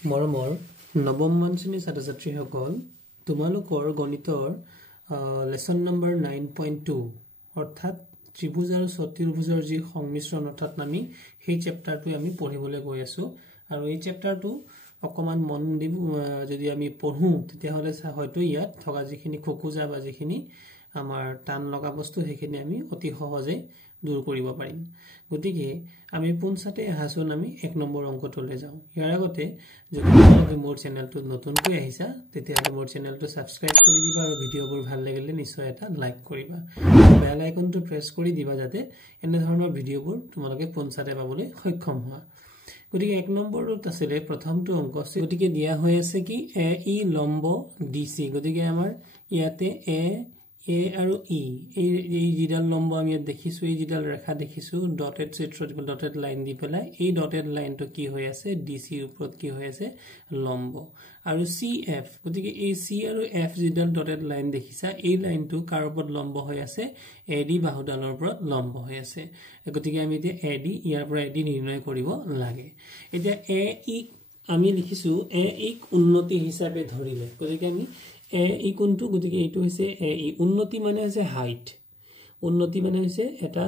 মৰমৰ নৱম মান শ্ৰেণীৰ ছাত্ৰ ছাত্ৰীসকল তোমালোকৰ গণিতৰ লেসন নম্বৰ 9.2 অৰ্থাৎ ত্ৰিভুজ আৰু চতুৰ্ভুজৰ যি সংমিশ্ৰণ অৰ্থাৎ আমি সেই চেপ্টাৰটো আমি পঢ়িবলৈ গৈ আছো আৰু এই চেপ্টাৰটো অকমান মন দি যদি আমি পঢ়ো তেতিয়া হলে হয়তো ইয়াত থকা যিখিনি খোকোজা বা যিখিনি আমাৰ টান লগা বস্তু সেইখিনি আমি অতি সহজে দূৰ কৰিব পাৰিম গতিকে আমি পুনছাতে আহাচোন আমি 1 নম্বৰ অংকটোলৈ যাওঁ ইয়াৰ আগতে যদি তুমি মোৰ চেনেলটো নতুনকৈ আহিছা তেতিয়াহলে মোৰ চেনেলটো সাবস্ক্ৰাইব কৰি দিবা আৰু ভিডিঅবোৰ ভাল লাগিলে নিশ্চয় এটা লাইক কৰিবা বেল আইকনটো প্ৰেছ কৰি দিবা যাতে এনে ধৰণৰ ভিডিঅবোৰ তোমালোকে পুনছাতে পাবলৈ সক্ষম হোৱা গতিকে 1 নম্বৰত আছে প্ৰথমটো অংক গতিকে দিয়া হৈ আছে কি এ ই লম্ব ডিসি গতিকে আমাৰ ইয়াতে এ আৰু ই এই জিডাল লম্ব আমি দেখিছো এই জিডাল ৰেখা দেখিছো ডটেড চিত্ৰত ডটেড লাইন দি পেলাই এই ডটেড লাইনটো কি হৈ আছে ডিসি ৰ ওপৰত কি হৈ আছে লম্ব আৰু সিএফ গতিকে এই সি আৰু এফ জিডাল ডটেড লাইন দেখিছা এই লাইনটো কাৰ ওপৰত লম্ব হৈ আছে এডি বাহুডালৰ ওপৰত লম্ব হৈ আছে গতিকে আমি এতিয়া এডি ইয়াৰ পৰা এডি নিৰ্ণয় কৰিব লাগে এতিয়া এ ই আমি লিখিছো এ ইক উন্নতি হিচাপে ধৰিলে গতিকে আমি এ ই কোনটো গতিকে এইটো হৈছে এ ই উন্নতি মানে আছে হাইট উন্নতি মানে হৈছে এটা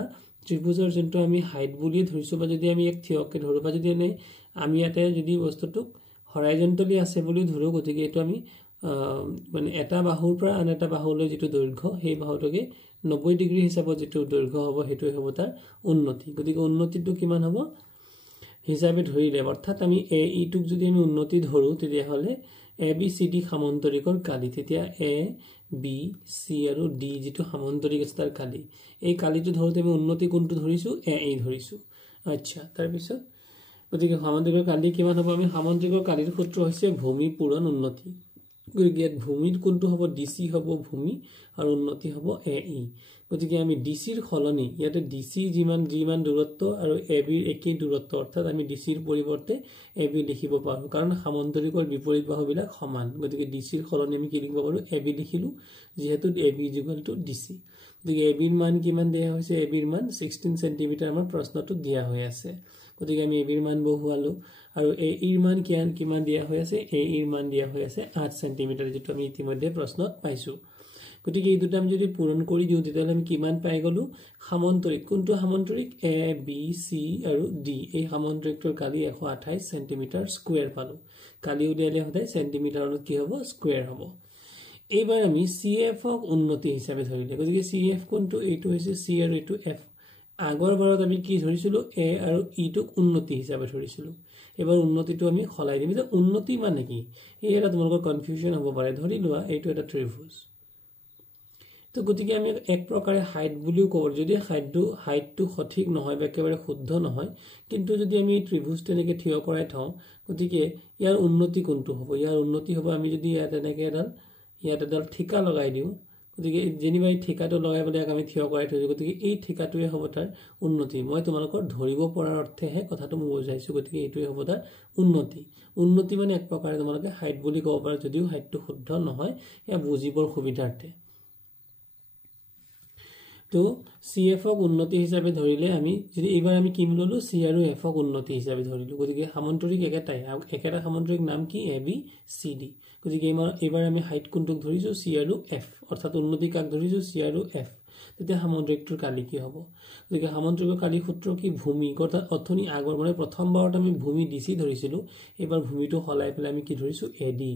ত্ৰিভুজৰ যোনটো আমি হাইট বুলি ধৰিছো বা যদি আমি এক থিয়কে ধৰো বা যদি নাই আমি ইয়াতে যদি বস্তুটো হৰাইজন্টালি আছে বুলি ধৰো গতিকে এইটো আমি মানে এটা বাহুৰ পৰা আন এটা বাহুলৈ যেটো দৈৰ্ঘ্য সেই বাহুটোকে 90 ডিগ্ৰী হিচাপত যেটো দৈৰ্ঘ্য হ'ব হেতু হ'ব তাৰ উন্নতি গতিকে উন্নতিটো কিমান হ'ব হিচাপে ধৰিলে অৰ্থাৎ আমি এ ই টোক যদি আমি উন্নতি ধৰো তেতিয়া হলে এ বি সি ডি সামান্তৰিকৰ কালি তেতিয়া এ বি সি আৰু ডি যেটো সামান্তৰিক আছে তাৰ কালি এই কালিটো ধৰোতে আমি উন্নতি কোনটো ধৰিছো এ ই ধৰিছো আচ্ছা তাৰ পিছত গতিকে সামান্তৰিকৰ কালি কিমান হ'ব আমি সামান্তৰিকৰ কালিৰ সূত্ৰ হৈছে ভূমি পূৰণ উন্নতি গতিকে ভূমিৰ কোনটো হ'ব ডিসি হ'ব ভূমি আৰু উন্নতি হ'ব এ ই গতিকে আমি ডিসিৰ খলনি ইয়াতে ডিসি যিমান দূৰত্ব আৰু এ বিৰ একেই দূৰত্ব অৰ্থাৎ আমি ডিসিৰ পৰিৱৰ্তে এ বি লিখিব পাৰো কাৰণ সামান্তৰিকৰ বিপৰীত বাহুবিলাক সমান গতিকে ডিসিৰ খলনি আমি কি লিখিব পাৰো এ বি লিখিলো যেহেতু এ বি ডিসি গতিকে এ বিৰ মান কিমান দিয়া হৈছে এ বিৰ মান 16 সেন্টিমিটাৰ আমাৰ প্ৰশ্নটো দিয়া হৈ আছে গতিকে আমি এ বিৰ মান বহুৱালো আৰু এ ইৰ মান কিমান দিয়া হৈ আছে এ ইৰ মান দিয়া হৈ আছে 8 সেন্টিমিটাৰ যেটো আমি ইতিমধ্যে প্ৰশ্নত পাইছো গতিকে এই দুটা আমি যদি পূৰণ কৰি দিও তেতিয়াহলে আমি কিমান পাই গলো সামান্তৰিক কোনটো সামান্তৰিক এ বি সি আৰু ডি এই সামান্তৰিকটোৰ কালি 128 সেন্টিমিটাৰ স্কয়াৰ পালো কালি উলিয়ালে হতে সেন্টিমিটাৰত কি হ'ব স্কয়াৰ হ'ব এইবাৰ আমি সিএফ ক উন্নতি হিচাপে ধৰিলে গতিকে সিএফ কোনটো এইটো হৈছে সি আৰু এইটো এফ আগৰ বাৰত আমি কি ধৰিছিলো এ আৰু ই টোক উন্নতি হিচাপে ধৰিছিলো এবাৰ উন্নতিটো আমি খলাই দিম যে উন্নতি মানে কি এই এটা তোমালোকৰ কনফিউজন হ'ব পাৰে ধৰি লোৱা এইটো এটা ত্ৰিভুজ তো গতিকে আমি এক প্ৰকাৰে হাইট বুলিও কব যদি হাইটটো সঠিক নহয় বা একেবাৰে শুদ্ধ নহয় কিন্তু যদি আমি ত্ৰিভুজ তেনেকে থিয় কৰাই থাও গতিকে ইয়াৰ উন্নতি কোনটো হ'ব ইয়াৰ উন্নতি হ'ব আমি যদি ইয়াত এনেকে এডাল ঠিকা লগাই দিও গতিকে যেনিবা এই ঠিকাটো লগাই বলে আমি থিয় কৰাই থৈছো গতিকে এই ঠিকাটোৱে হ'ব তাৰ উন্নতি মই তোমালোকৰ ধৰিব পৰাৰ অৰ্থেহে কথাটো মই বুজাইছো গতিকে এইটোৱে হ'ব তাৰ উন্নতি মানে এক প্ৰকাৰে তোমালোকে হাইট বুলি ক'ব পাৰা যদিও হাইটটো শুদ্ধ নহয় এয়া বুজিবৰ সুবিধাৰ্থে তো সিএফ ক উন্নতি হিচাপে ধৰিলে আমি যদি এইবাৰ আমি কি ললো সি আৰু এফ ক উন্নতি হিচাপে ধৰিলো গতিকে সামান্তৰিক একেটাই একেটা সামান্তৰিক নাম কি এ বি সি ডি গতিকে এইবাৰ আমি হাইট কোনটোক ধৰিছো সি আৰু এফ অৰ্থাৎ উন্নতি কাক ধৰিছো সি আৰু এফ তেতিয়া সামান্তৰিকটোৰ কালি কি হ'ব গতিকে সামান্তৰিকৰ কালি সূত্ৰ কি ভূমি অৰ্থাৎ অথনি আগৰ মানে প্ৰথমবাৰত আমি ভূমি ডিসি ধৰিছিলো এবাৰ ভূমিটো হলাই পেলাই আমি কি ধৰিছো এডি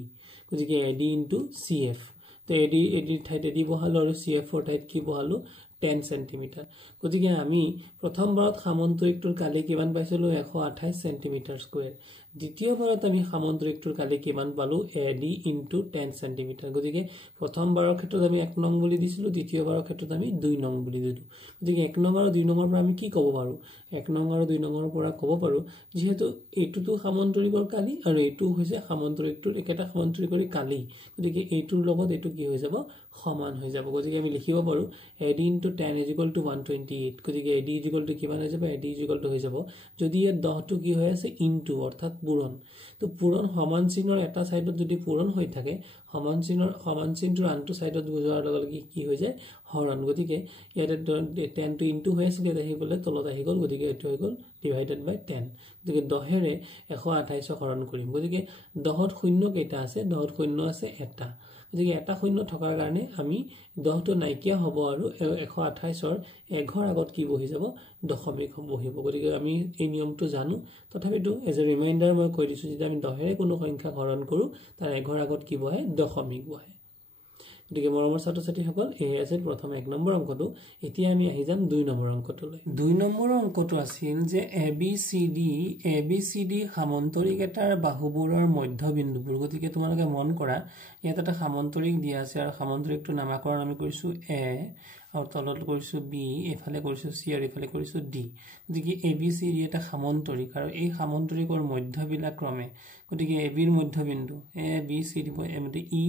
গতিকে এডি ইনটু সিএফ তো এডি ঠাইত এডি বহালো আৰু সিএফ ৰ ঠাইত কি বহালো 10 সেন্টিমিটাৰ গতিকে আমি প্ৰথমবাৰত সামান্তৰিকটোৰ কালি কিমান পাইছিলো 128 সেন্টিমিটাৰ স্কয়াৰ দ্বিতীয়বাৰত আমি সামান্তৰিকটোৰ কালি কিমান পালো এডি ইনটু 10 সেন্টিমিটাৰ গতিকে প্ৰথমবাৰৰ ক্ষেত্ৰত আমি 1 নং বুলি দিছিলো দ্বিতীয়বাৰৰ ক্ষেত্ৰত আমি 2 নং বুলি দিলো গতিকে 1 নং আৰু 2 নম্বৰ পৰা আমি কি ক'ব পাৰো 1 নং আৰু 2 নম্বৰ পৰা ক'ব পাৰো যেহেতু এইটোটো সামান্তৰিকৰ কালি আৰু এইটো হৈছে সামান্তৰিকটোৰ একেটা সামান্তৰিকৰে কালি গতিকে এইটোৰ লগত এইটো কি হৈ যাব সমান হৈ যাব গতিকে আমি লিখিব পাৰো AD into 10 is equal to 128 গতিকে এডি is equal to কিমান হৈ যাব এডি is equal to হৈ যাব যদি ইয়াত 10 টো কি হৈ আছে ইনটু অৰ্থাৎ পূৰণ তো পূৰণ সমান চিহ্নৰ এটা সাইডত যদি পূৰণ হৈ থাকে সমান চিহ্নৰ আনটো সাইডত যোৱাৰ লগে লগে কি হৈ যায় হৰণ গতিকে ইয়াতে 10 টো ইনটু হৈ আছিল ইয়াতে আহি গ'লে তলত আহি গ'ল গতিকে এইটো হৈ গ'ল ডিভাইডেড বাই 10 গতিকে 10 ৰে 128 হৰণ কৰিম গতিকে 10ত শূন্য কেইটা আছে 10ত শূন্য আছে এটা গতিকে এটা শূন্য থকাৰ কাৰণে আমি 10 টো নাইকিয়া হ'ব আৰু 128 ৰ 1 ৰ আগত কি বহি যাব দশমিক বহিব গতিকে আমি এই নিয়মটো জানো তথাপিতো এজ এ ৰিমাইন্ডাৰ মই কৈ দিছো যে আমি 10 ৰে কোনো সংখ্যা হৰণ কৰো তাৰ 1 ৰ আগত কি বহে দশমিক বহে গতিকে মৰমৰ ছাত্ৰ-ছাত্ৰীসকল এই আছিল প্ৰথম 1 নম্বৰ অংকটো এতিয়া আমি আহি যাম 2 নম্বৰ অংকটোলৈ 2 নম্বৰ অংকটো আছিল যে ABCD সামন্তৰিক এটাৰ বাহুবোৰৰ মধ্যবিন্দুবোৰ গতিকে তোমালোকে মন কৰা ইয়াত এটা সামন্তৰিক দিয়া আছে আৰু সামন্তৰিকটো নামকৰণ আমি কৰিছো A আৰু তলত কৰিছো B এফালে কৰিছো C আৰু এফালে কৰিছো D গতিকে ABCD এটা সামন্তৰিক আৰু এই সামন্তৰিকৰ মধ্যবিলা ক্ৰমে গতিকে AB ৰ মধ্যবিন্দু ABCD এমতে E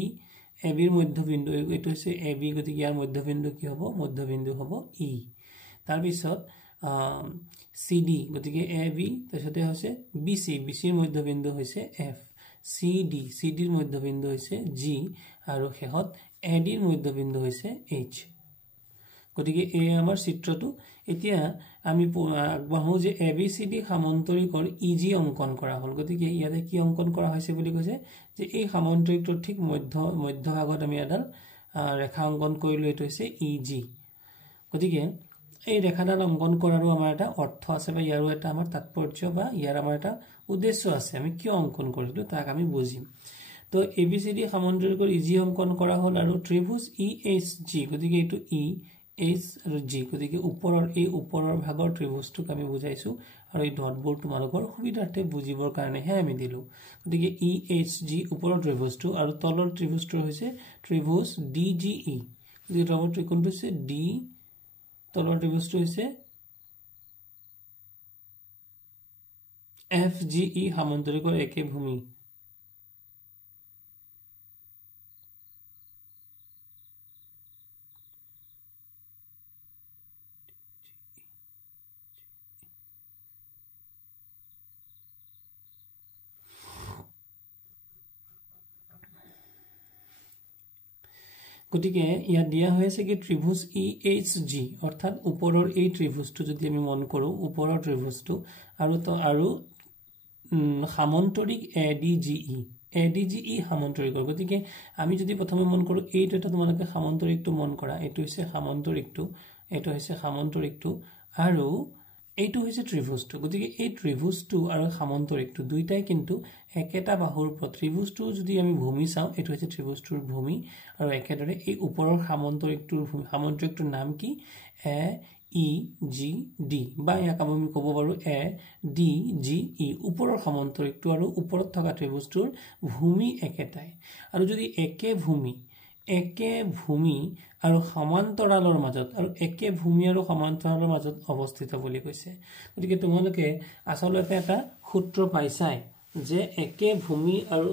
AB ৰ মধ্যবিন্দু এটো হৈছে AB গতিকে ইয়াৰ মধ্যবিন্দু কি হ'ব মধ্যবিন্দু হ'ব E তাৰ পিছত CD গতিকে AB তাৰপিছতে হৈছে BC ৰ মধ্যবিন্দু হৈছে F CD ৰ মধ্যবিন্দু হৈছে G আৰু শেষত AD ৰ মধ্যবিন্দু হৈছে H গতিকে এই আমাৰ চিত্ৰটো এতিয়া আমি আগবাঢ়ো যে ABCD সামন্তৰিকৰ EG অঙ্কন কৰা হ'ল গতিকে ইয়াতে কি অঙ্কন কৰা হৈছে বুলি কৈছে যে এই সামন্তৰিকটোৰ ঠিক মধ্যভাগত আমি এডাল ৰেখা অঙ্কন কৰিলো এটো হৈছে EG গতিকে এই ৰেখাডাল অঙ্কন কৰাৰো আমাৰ এটা অৰ্থ আছে বা ইয়াৰো এটা আমাৰ তাৎপৰ্য বা ইয়াৰ আমাৰ এটা উদ্দেশ্য আছে আমি কিয় অঙ্কন কৰিলো তাক আমি বুজিম তো ABCD সামন্তৰিকৰ EG অঙ্কন কৰা হ'ল আৰু ত্ৰিভুজ EHG গতিকে এটো E H আৰু G গতিকে ওপৰৰ ভাগৰ ত্ৰিভুজটোক আমি বুজাইছো আৰু এই ডটবোৰ তোমালোকৰ সুবিধাৰ্থে বুজিবৰ কাৰণেহে আমি দিলো গতিকে EHG ওপৰৰ ত্ৰিভুজটো আৰু তলৰ ত্ৰিভুজটো হৈছে ত্ৰিভুজ DGE গতিকে তলৰ ত্ৰিকোণটো হৈছে D তলৰ ত্ৰিভুজটো হৈছে FGE সামন্তৰিকৰ একে ভূমি গতিকে ইয়াত দিয়া হৈছে কি ত্ৰিভুজ EHG অৰ্থাৎ ওপৰৰ এই ত্ৰিভুজটো যদি আমি মন কৰো ওপৰৰ ত্ৰিভুজটো আৰু সামন্তৰিক ADGE সামন্তৰিকৰ গতিকে আমি যদি প্ৰথমে মন কৰো এইটো এটা তোমালোকে সামন্তৰিকটো মন কৰা এইটো হৈছে সামন্তৰিকটো আৰু এইটো হৈছে ত্ৰিভুজটো গতিকে এই ত্ৰিভুজটো আৰু সামন্তৰিকটো দুইটাই কিন্তু একেটা বাহুৰ ত্ৰিভুজটো যদি আমি ভূমি চাও এটো হৈছে ত্ৰিভুজটোৰ ভূমি আৰু একেদৰে এই ওপৰৰ সামন্তৰিকটোৰ নাম কি AEGD বা ইয়াক আমি ক'ব পাৰো ADGE ওপৰৰ সামন্তৰিকটো আৰু ওপৰত থকা ত্ৰিভুজটোৰ ভূমি একেটাই আৰু যদি একে ভূমি আৰু সমান্তৰালৰ মাজত আৰু একে ভূমি আৰু সমান্তৰালৰ মাজত অৱস্থিত বুলি কৈছে গতিকে তোমালোকে আসলতে এটা সূত্ৰ পাইছাই যে একে ভূমি আৰু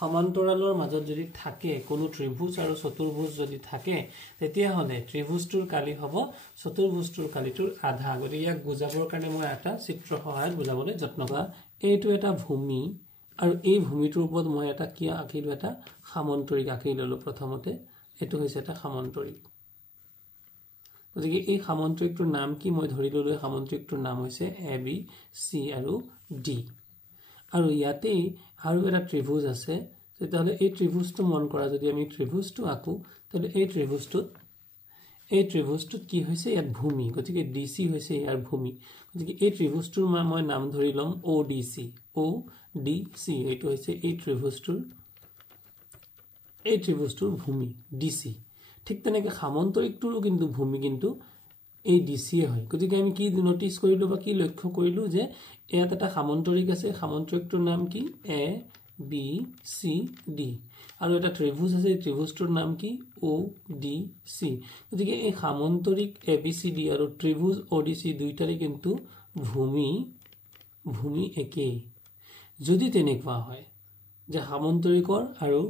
সমান্তৰালৰ মাজত যদি থাকে কোনো ত্ৰিভুজ আৰু চতুৰ্ভুজ যদি থাকে তেতিয়া হলে ত্ৰিভুজটোৰ কালি হ'ব চতুৰ্ভুজটোৰ কালিটোৰ আধা গতিকে ইয়াক বুজাবৰ কাৰণে মই এটা চিত্ৰ সহায়ত বুজাবলৈ যত্ন কৰা এইটো এটা ভূমি আৰু এই ভূমিটোৰ ওপৰত মই এটা কি আঁকিলো এটা সামন্তৰিক আঁকি ললো প্ৰথমতে এটো হৈছে এটা সামন্তৰিক গতিকে এই সামন্তৰিকটোৰ নাম কি মই ধৰি ললো সামন্তৰিকটোৰ নাম হৈছে ABC আৰু D আৰু ইয়াতে আৰু এটা ত্ৰিভুজ আছে তেতিয়াহলে এই ত্ৰিভুজটো মন কৰা যদি আমি ত্ৰিভুজটো আঁকো তেতিয়াহলে এই ত্ৰিভুজটোত কি হৈছে ইয়াত ভূমি গতিকে DC হৈছে ইয়াৰ ভূমি গতিকে এই ত্ৰিভুজটোৰ মই নাম ধৰি লম ODC এইটো হৈছে এই ত্ৰিভুজটোৰ ভূমি DC ঠিক তেনেকৈ সামন্তৰিকটোৰো কিন্তু ভূমি কিন্তু এই DC হয় গতিকে আমি কি নোটিস কৰিলো বা কি লক্ষ্য কৰিলো যে ইয়াত এটা সামন্তৰিক আছে সামন্তৰিকটোৰ নাম কি ABCD আৰু এটা ত্ৰিভুজ আছে ত্ৰিভুজটোৰ নাম কি ODC গতিকে এই সামন্তৰিক ABCD আৰু ত্ৰিভুজ ODC দুইটাৰে কিন্তু ভূমি একেই যদি তেনেকুৱা হয় যে সামন্তৰিকৰ আৰু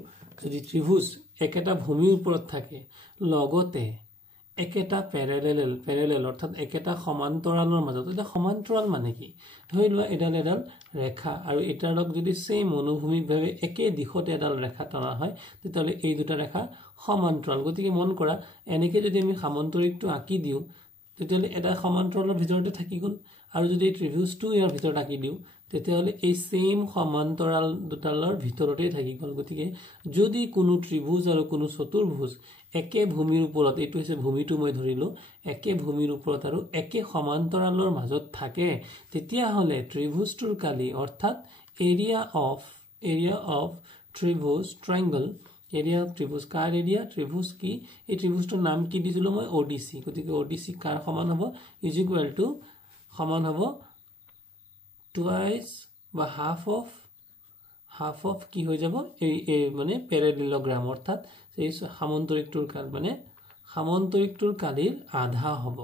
যদি ত্ৰিভুজ একেটা ভূমিৰ ওপৰত থাকে লগতে একেটা প্যাৰালেল অৰ্থাৎ একেটা সমান্তৰালৰ মাজত এটা সমান্তৰাল মানে কি ধৰি লোৱা এডাল ৰেখা আৰু এটাৰ লগ যদি সেম অনুভূমিকভাৱে একে দিশতে এডাল ৰেখা টনা হয় তেতিয়াহলে এই দুটা ৰেখা সমান্তৰাল গতিকে মন কৰা এনেকে যদি আমি সমান্তৰিকটো আঁকি দিও তেতিয়াহলে এটা সমান্তৰালৰ ভিতৰতে থাকি গল আৰু যদি ত্ৰিভুজটো ইয়াৰ ভিতৰত আঁকি দিও তেতিয়াহলে এই সেম সমান্তৰাল দুটালৰ ভিতৰতে থাকি গল গতিকে যদি কোনো ত্ৰিভুজ আৰু কোনো চতুৰ্ভুজ একে ভূমিৰ ওপৰত এটো হৈছে ভূমিটো মই ধৰিলো একে ভূমিৰ ওপৰত আৰু একে সমান্তৰালৰ মাজত থাকে তেতিয়া হলে ত্ৰিভুজটোৰ কালি অৰ্থাৎ এৰিয়া অফ ত্ৰিভুজ ট্ৰায়াঙ্গল এৰিয়া অফ ত্ৰিভুজ কাৰ এৰিয়া ত্ৰিভুজ কি এই ত্ৰিভুজটোৰ নাম কি দিছিলো মই ওডিসি গতিকে ওডিসি কাৰ সমান হ'ব ইজ ইকুৱেল টু সমান হ'ব টুৱাইস বা হাফ অফ কি হৈ যাব এই মানে প্যাৰালেলোগ্ৰাম অৰ্থাৎ এই সমান্তৰিকটোৰ কাল মানে সমান্তৰিকটোৰ কালিৰ আধা হ'ব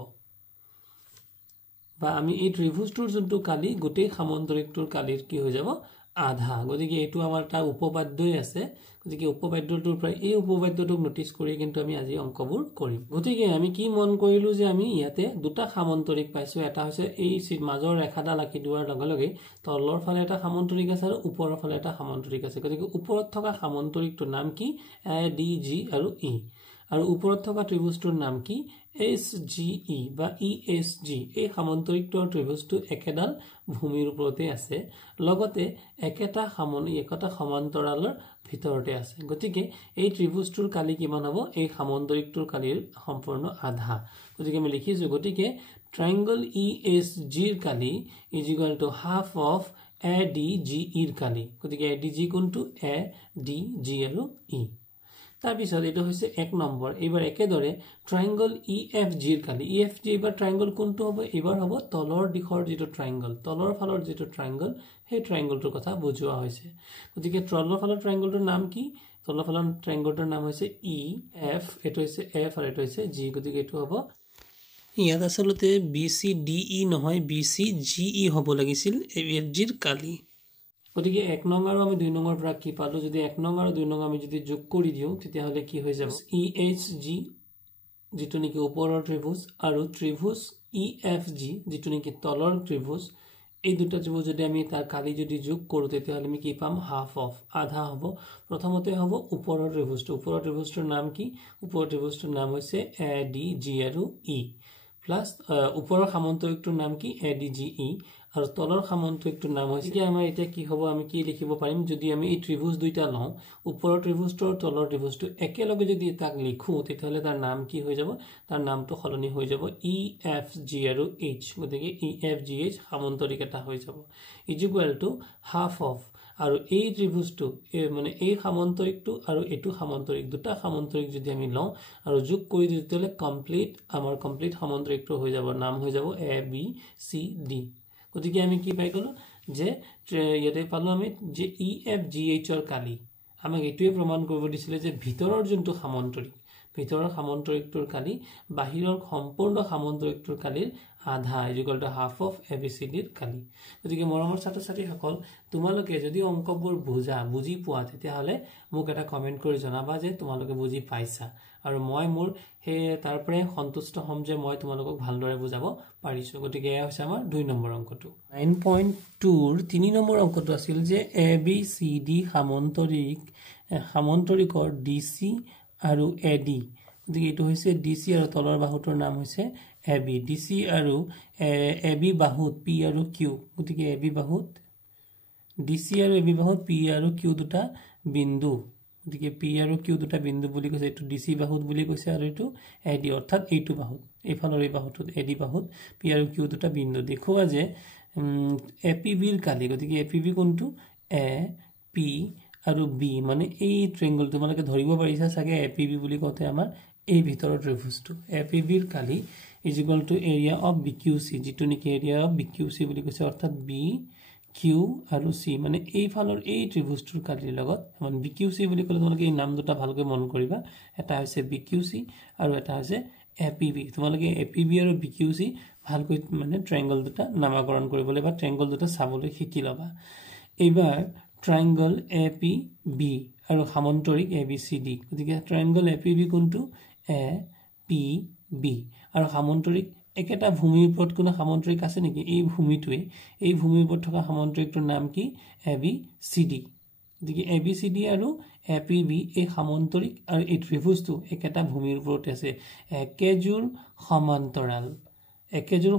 বা আমি এই ত্ৰিভুজটোৰ যোনটো কালি গোটেই সমান্তৰিকটোৰ কালিৰ কি হৈ যাব আধা গতিকে এটো আমাৰ তা উপপাদ্যই আছে গতিকে উপপাদ্যটোৰ পৰা এই উপপাদ্যটোক নোটিস কৰি কিন্তু আমি আজি অংকবোৰ কৰিম গতিকে আমি কি মন কৰিলো যে আমি ইয়াতে দুটা সমান্তৰিক পাইছো এটা হৈছে এই মাজৰ ৰেখাডাল আঁকি দিৱাৰ লগে লগে তলৰ ফালে এটা সমান্তৰিক আছে আৰু ওপৰৰ ফালে এটা সমান্তৰিক আছে গতিকে ওপৰত থকা সমান্তৰিকটোৰ নাম কি ADG আৰু E আৰু ওপৰত থকা ত্ৰিভুজটোৰ নাম কি SGE বা ESG এই সমান্তৰিকটোৰ ত্ৰিভুজটো একেডাল ভূমিৰ ওপৰতে আছে লগতে একেটা সমান্তৰালৰ ভিতৰতে আছে গতিকে এই ত্ৰিভুজটোৰ কালি কিমান হ'ব এই সমান্তৰিকটোৰ কালিৰ সম্পূৰ্ণ আধা গতিকে আমি লিখিছো গতিকে ট্ৰায়াঙ্গল ESG ৰ কালি is equal to half of ADG ৰ কালি গতিকে ADG কোনটো ADG আৰু E তাৰ পিছত এটো হৈছে 1 নম্বৰ এবাৰ একেদৰে ট্ৰায়াঙ্গল EFG ৰ কালি EFG এবাৰ ট্ৰায়াঙ্গল কোনটো হ'ব এবাৰ হ'ব তলৰ দিশৰ যেটো ট্ৰায়াঙ্গল তলৰ ফালৰ যেটো ট্ৰায়াঙ্গল সেই ট্ৰায়াঙ্গলটোৰ কথা বুজোৱা হৈছে গতিকে তলৰ ফালৰ ট্ৰায়াঙ্গলটোৰ নাম কি তলৰ ফালৰ ট্ৰায়াঙ্গলটোৰ নাম হৈছে EF এটো হৈছে F আৰু এটো হৈছে G গতিকে এটো হ'ব ইয়াত আসলতে BCDE নহয় BCGE হ'ব লাগিছিল EFG ৰ কালি গতিকে 1 নং আৰু আমি 2 নম্বৰ পৰা কি পালো যদি 1 নং আৰু 2 নং আমি যদি যোগ কৰি দিও তেতিয়া হলে কি হৈ যাব EHG যেটো নেকি ওপৰৰ ত্ৰিভুজ আৰু ত্ৰিভুজ EFG যেটো নেকি তলৰ ত্ৰিভুজ এই দুটা ত্ৰিভুজ যদি আমি তাৰ কালি যদি যোগ কৰো তেতিয়া হলে আমি কি পাম হাফ অফ আধা হ'ব প্ৰথমতে হ'ব ওপৰৰ ত্ৰিভুজটোৰ নাম কি ওপৰৰ ত্ৰিভুজটোৰ নাম হৈছে ADG আৰু E প্লাস ওপৰৰ সমান্তৰিকটোৰ নাম কি ADGE আৰু তলৰ সমান্তৰিকটোৰ নাম হৈছে কি আমাৰ এটা কি হ'ব আমি কি লিখিব পাৰিম যদি আমি এই ত্ৰিভুজ দুইটা লওঁ ওপৰৰ ত্ৰিভুজটোৰ তলৰ ত্ৰিভুজটো একেলগে যদি তাক লিখো তেতিয়াহলে তাৰ নাম কি হৈ যাব তাৰ নামটো সলনি হৈ যাব EFG আৰু H গতিকে EFGH সমান্তৰিক এটা হৈ যাব is equal to half of আৰু এই ত্ৰিভুজটো মানে এই সমান্তৰিকটো আৰু এটো সমান্তৰিক দুটা সমান্তৰিক যদি আমি লওঁ আৰু যোগ কৰি দিলে আমাৰ কমপ্লিট সমান্তৰিকটো হৈ যাব নাম হৈ যাব ABCD গতিকে আমি কি পাই গলো যে ইয়াতে পালো আমি যে EFGH ৰ কালি আমাক এটোৱে প্ৰমাণ কৰিব দিছিলে যে ভিতৰৰ যোনটো ভিতৰৰ সমান্তৰিকটোৰ কালি বাহিৰৰ সম্পূৰ্ণ সমান্তৰিকটোৰ কালিৰ আধা equal to half of ABCD ৰ কালি গতিকে মৰমৰ ছাত্ৰ-ছাত্ৰী সকল তোমালোকে যদি অংকবোৰ বুজি পোৱা তেতিয়া হলে মোক এটা কমেন্ট কৰি জনাবা যে তোমালোকে বুজি পাইছা আৰু মই মোৰ হে তাৰ পৰে সন্তুষ্ট হম যে মই তোমালোকক ভালদৰে বুজাব পাৰিছো গতিকে এয়া হৈছে আমাৰ 2 নম্বৰ অংকটো 9.2 ৰ 3 নম্বৰ অংকটো আছিল যে ABCD সমান্তৰিকৰ DC আৰু AD গতিকে এটো হৈছে DC আৰু তলৰ বাহুটোৰ নাম হৈছে AB DC আৰু AB বাহুত P আৰু Q গতিকে AB বাহুত DC আৰু AB বাহুত P আৰু Q দুটা বিন্দু গতিকে P আৰু Q দুটা বিন্দু বুলি কৈছে এটো DC বাহুত বুলি কৈছে আৰু এটো AD অৰ্থাৎ এইটো বাহুত এইফালৰ এই বাহুটোত AD বাহুত P আৰু Q দুটা বিন্দু দেখুৱা যে APB ৰ কালি গতিকে APB কোনটো A P আৰু B মানে এই ট্ৰায়াঙ্গল তোমালোকে ধৰিব পাৰিছা চাগে APB বুলি কওঁতে আমাৰ এই ভিতৰৰ ত্ৰিভুজটো APB ৰ কালি is equal to area of BQC যেটো নেকি এৰিয়া অফ BQC বুলি কৈছে অৰ্থাৎ B Q আৰু C মানে এই ফালৰ এই ত্ৰিভুজটোৰ কালিৰ লগত মানে BQC বুলি ক'লে তোমালোকে এই নাম দুটা ভালকৈ মন কৰিবা এটা হৈছে BQC আৰু এটা হৈছে APB তোমালোকে APB আৰু BQC ভালকৈ মানে ট্ৰায়াঙ্গল দুটা নামকৰণ কৰিবলৈ বা ট্ৰায়াঙ্গল দুটা চাবলৈ শিকি লবা এইবাৰ ট্ৰায়াঙ্গল APB আৰু সমান্তৰিক ABCD গতিকে ট্ৰায়াঙ্গল APB কোনটো APB বি আৰু সামন্তৰিক একেটা ভূমিৰ ওপৰত কোনো সামন্তৰিক আছে নেকি এই ভূমিটোৱে এই ভূমিৰ ওপৰত থকা সামন্তৰিকটোৰ নাম কি ABCD গতিকে ABCD আৰু APB এই সামন্তৰিক আৰু এই ত্ৰিভুজটো একেটা ভূমিৰ ওপৰত আছে একেজোৰ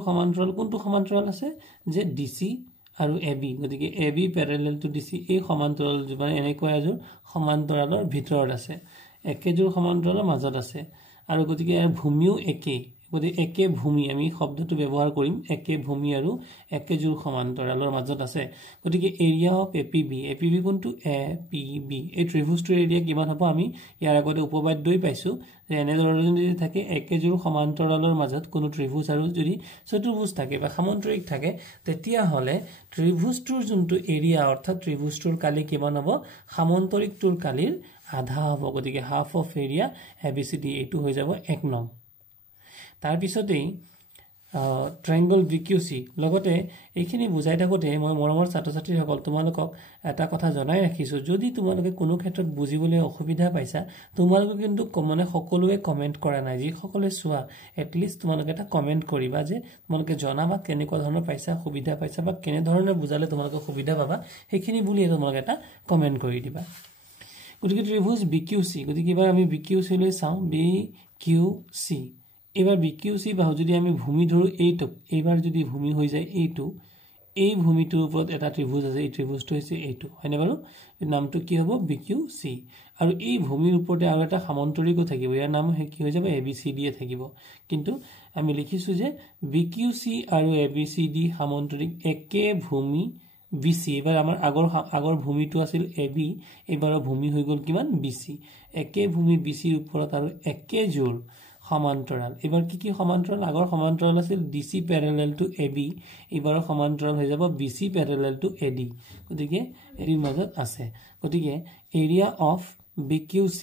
সমান্তৰাল কোনটো সমান্তৰাল আছে যে DC আৰু AB গতিকে AB প্যাৰেলাল টু DC এই সমান্তৰাল মানে এনেকৈ এজোৰ সমান্তৰালৰ ভিতৰত আছে একেজোৰ সমান্তৰালৰ মাজত আছে আৰু গতিকে ইয়াৰ ভূমিও একে গতিকে একে ভূমি আমি শব্দটো ব্যৱহাৰ কৰিম একে ভূমি আৰু একেজোৰ সমান্তৰালৰ মাজত আছে গতিকে এৰিয়া অফ APB কোনটো APB এই ত্ৰিভুজটোৰ এৰিয়া কিমান হ'ব আমি ইয়াৰ আগতে উপবাদ্যই পাইছো যে এনে ধৰণৰ যদি থাকে একেজোৰ সমান্তৰালৰ মাজত কোনো ত্ৰিভুজ আৰু যদি চতুৰ্ভুজ থাকে বা সামন্তৰিক থাকে তেতিয়া হলে ত্ৰিভুজটোৰ যোনটো এৰিয়া অৰ্থাৎ ত্ৰিভুজটোৰ কালি কিমান হ'ব সামন্তৰিকটোৰ কালিৰ আধা হ'ব গতিকে হাফ অফ এৰিয়া ABCD এইটো হৈ যাব 1 নং তাৰ পিছতেই ট্ৰায়াঙ্গল BQC লগতে এইখিনি বুজাই থাকোতে মই মৰমৰ ছাত্ৰ-ছাত্ৰীসকল তোমালোকক এটা কথা জনাই ৰাখিছো যদি তোমালোকে কোনো ক্ষেত্ৰত বুজিবলৈ অসুবিধা পাইছা তোমালোকে কিন্তু মানে সকলোৱে কমেন্ট কৰা নাই যি সকলে চোৱা এটলিষ্ট তোমালোকে এটা কমেন্ট কৰিবা যে তোমালোকে জনাবা কেনেকুৱা ধৰণৰ পাইছা সুবিধা পাইছা বা কেনে ধৰণৰ বুজালে তোমালোকে সুবিধা পাবা সেইখিনি বুলি তোমালোকে এটা কমেন্ট কৰি দিবা গতিকে ত্ৰিভুজ BQC গতিকে এবাৰ আমি BQC লৈ চাওঁ BQC এবাৰ BQC বাহু যদি আমি ভূমি ধৰো এইটো এবাৰ যদি ভূমি হৈ যায় এইটো এই ভূমিটোৰ ওপৰত এটা ত্ৰিভুজ আছে এই ত্ৰিভুজটো হৈছে এইটো হয়নে বাৰু এই নামটো কি হ'ব BQC আৰু এই ভূমিৰ ওপৰতে আৰু এটা সামন্তৰিকো থাকিব ইয়াৰ নাম কি হৈ যাব ABCD এ থাকিব কিন্তু আমি লিখিছো যে BQC আৰু ABCD সামন্তৰিক একে ভূমি BC এবাৰ আমাৰ আগৰ ভূমিটো আছিল AB এবাৰৰ ভূমি হৈ গল কিমান BC একে ভূমি BC ৰ ওপৰত আৰু একে জোৰ সমান্তৰাল এবাৰ কি সমান্তৰাল আগৰ সমান্তৰাল আছিল DC প্যাৰেলাল টু AB এবাৰৰ সমান্তৰাল হৈ যাব BC প্যাৰেলাল টু AD গতিকে এৰিৰ মাজত আছে গতিকে এৰিয়া অফ BQC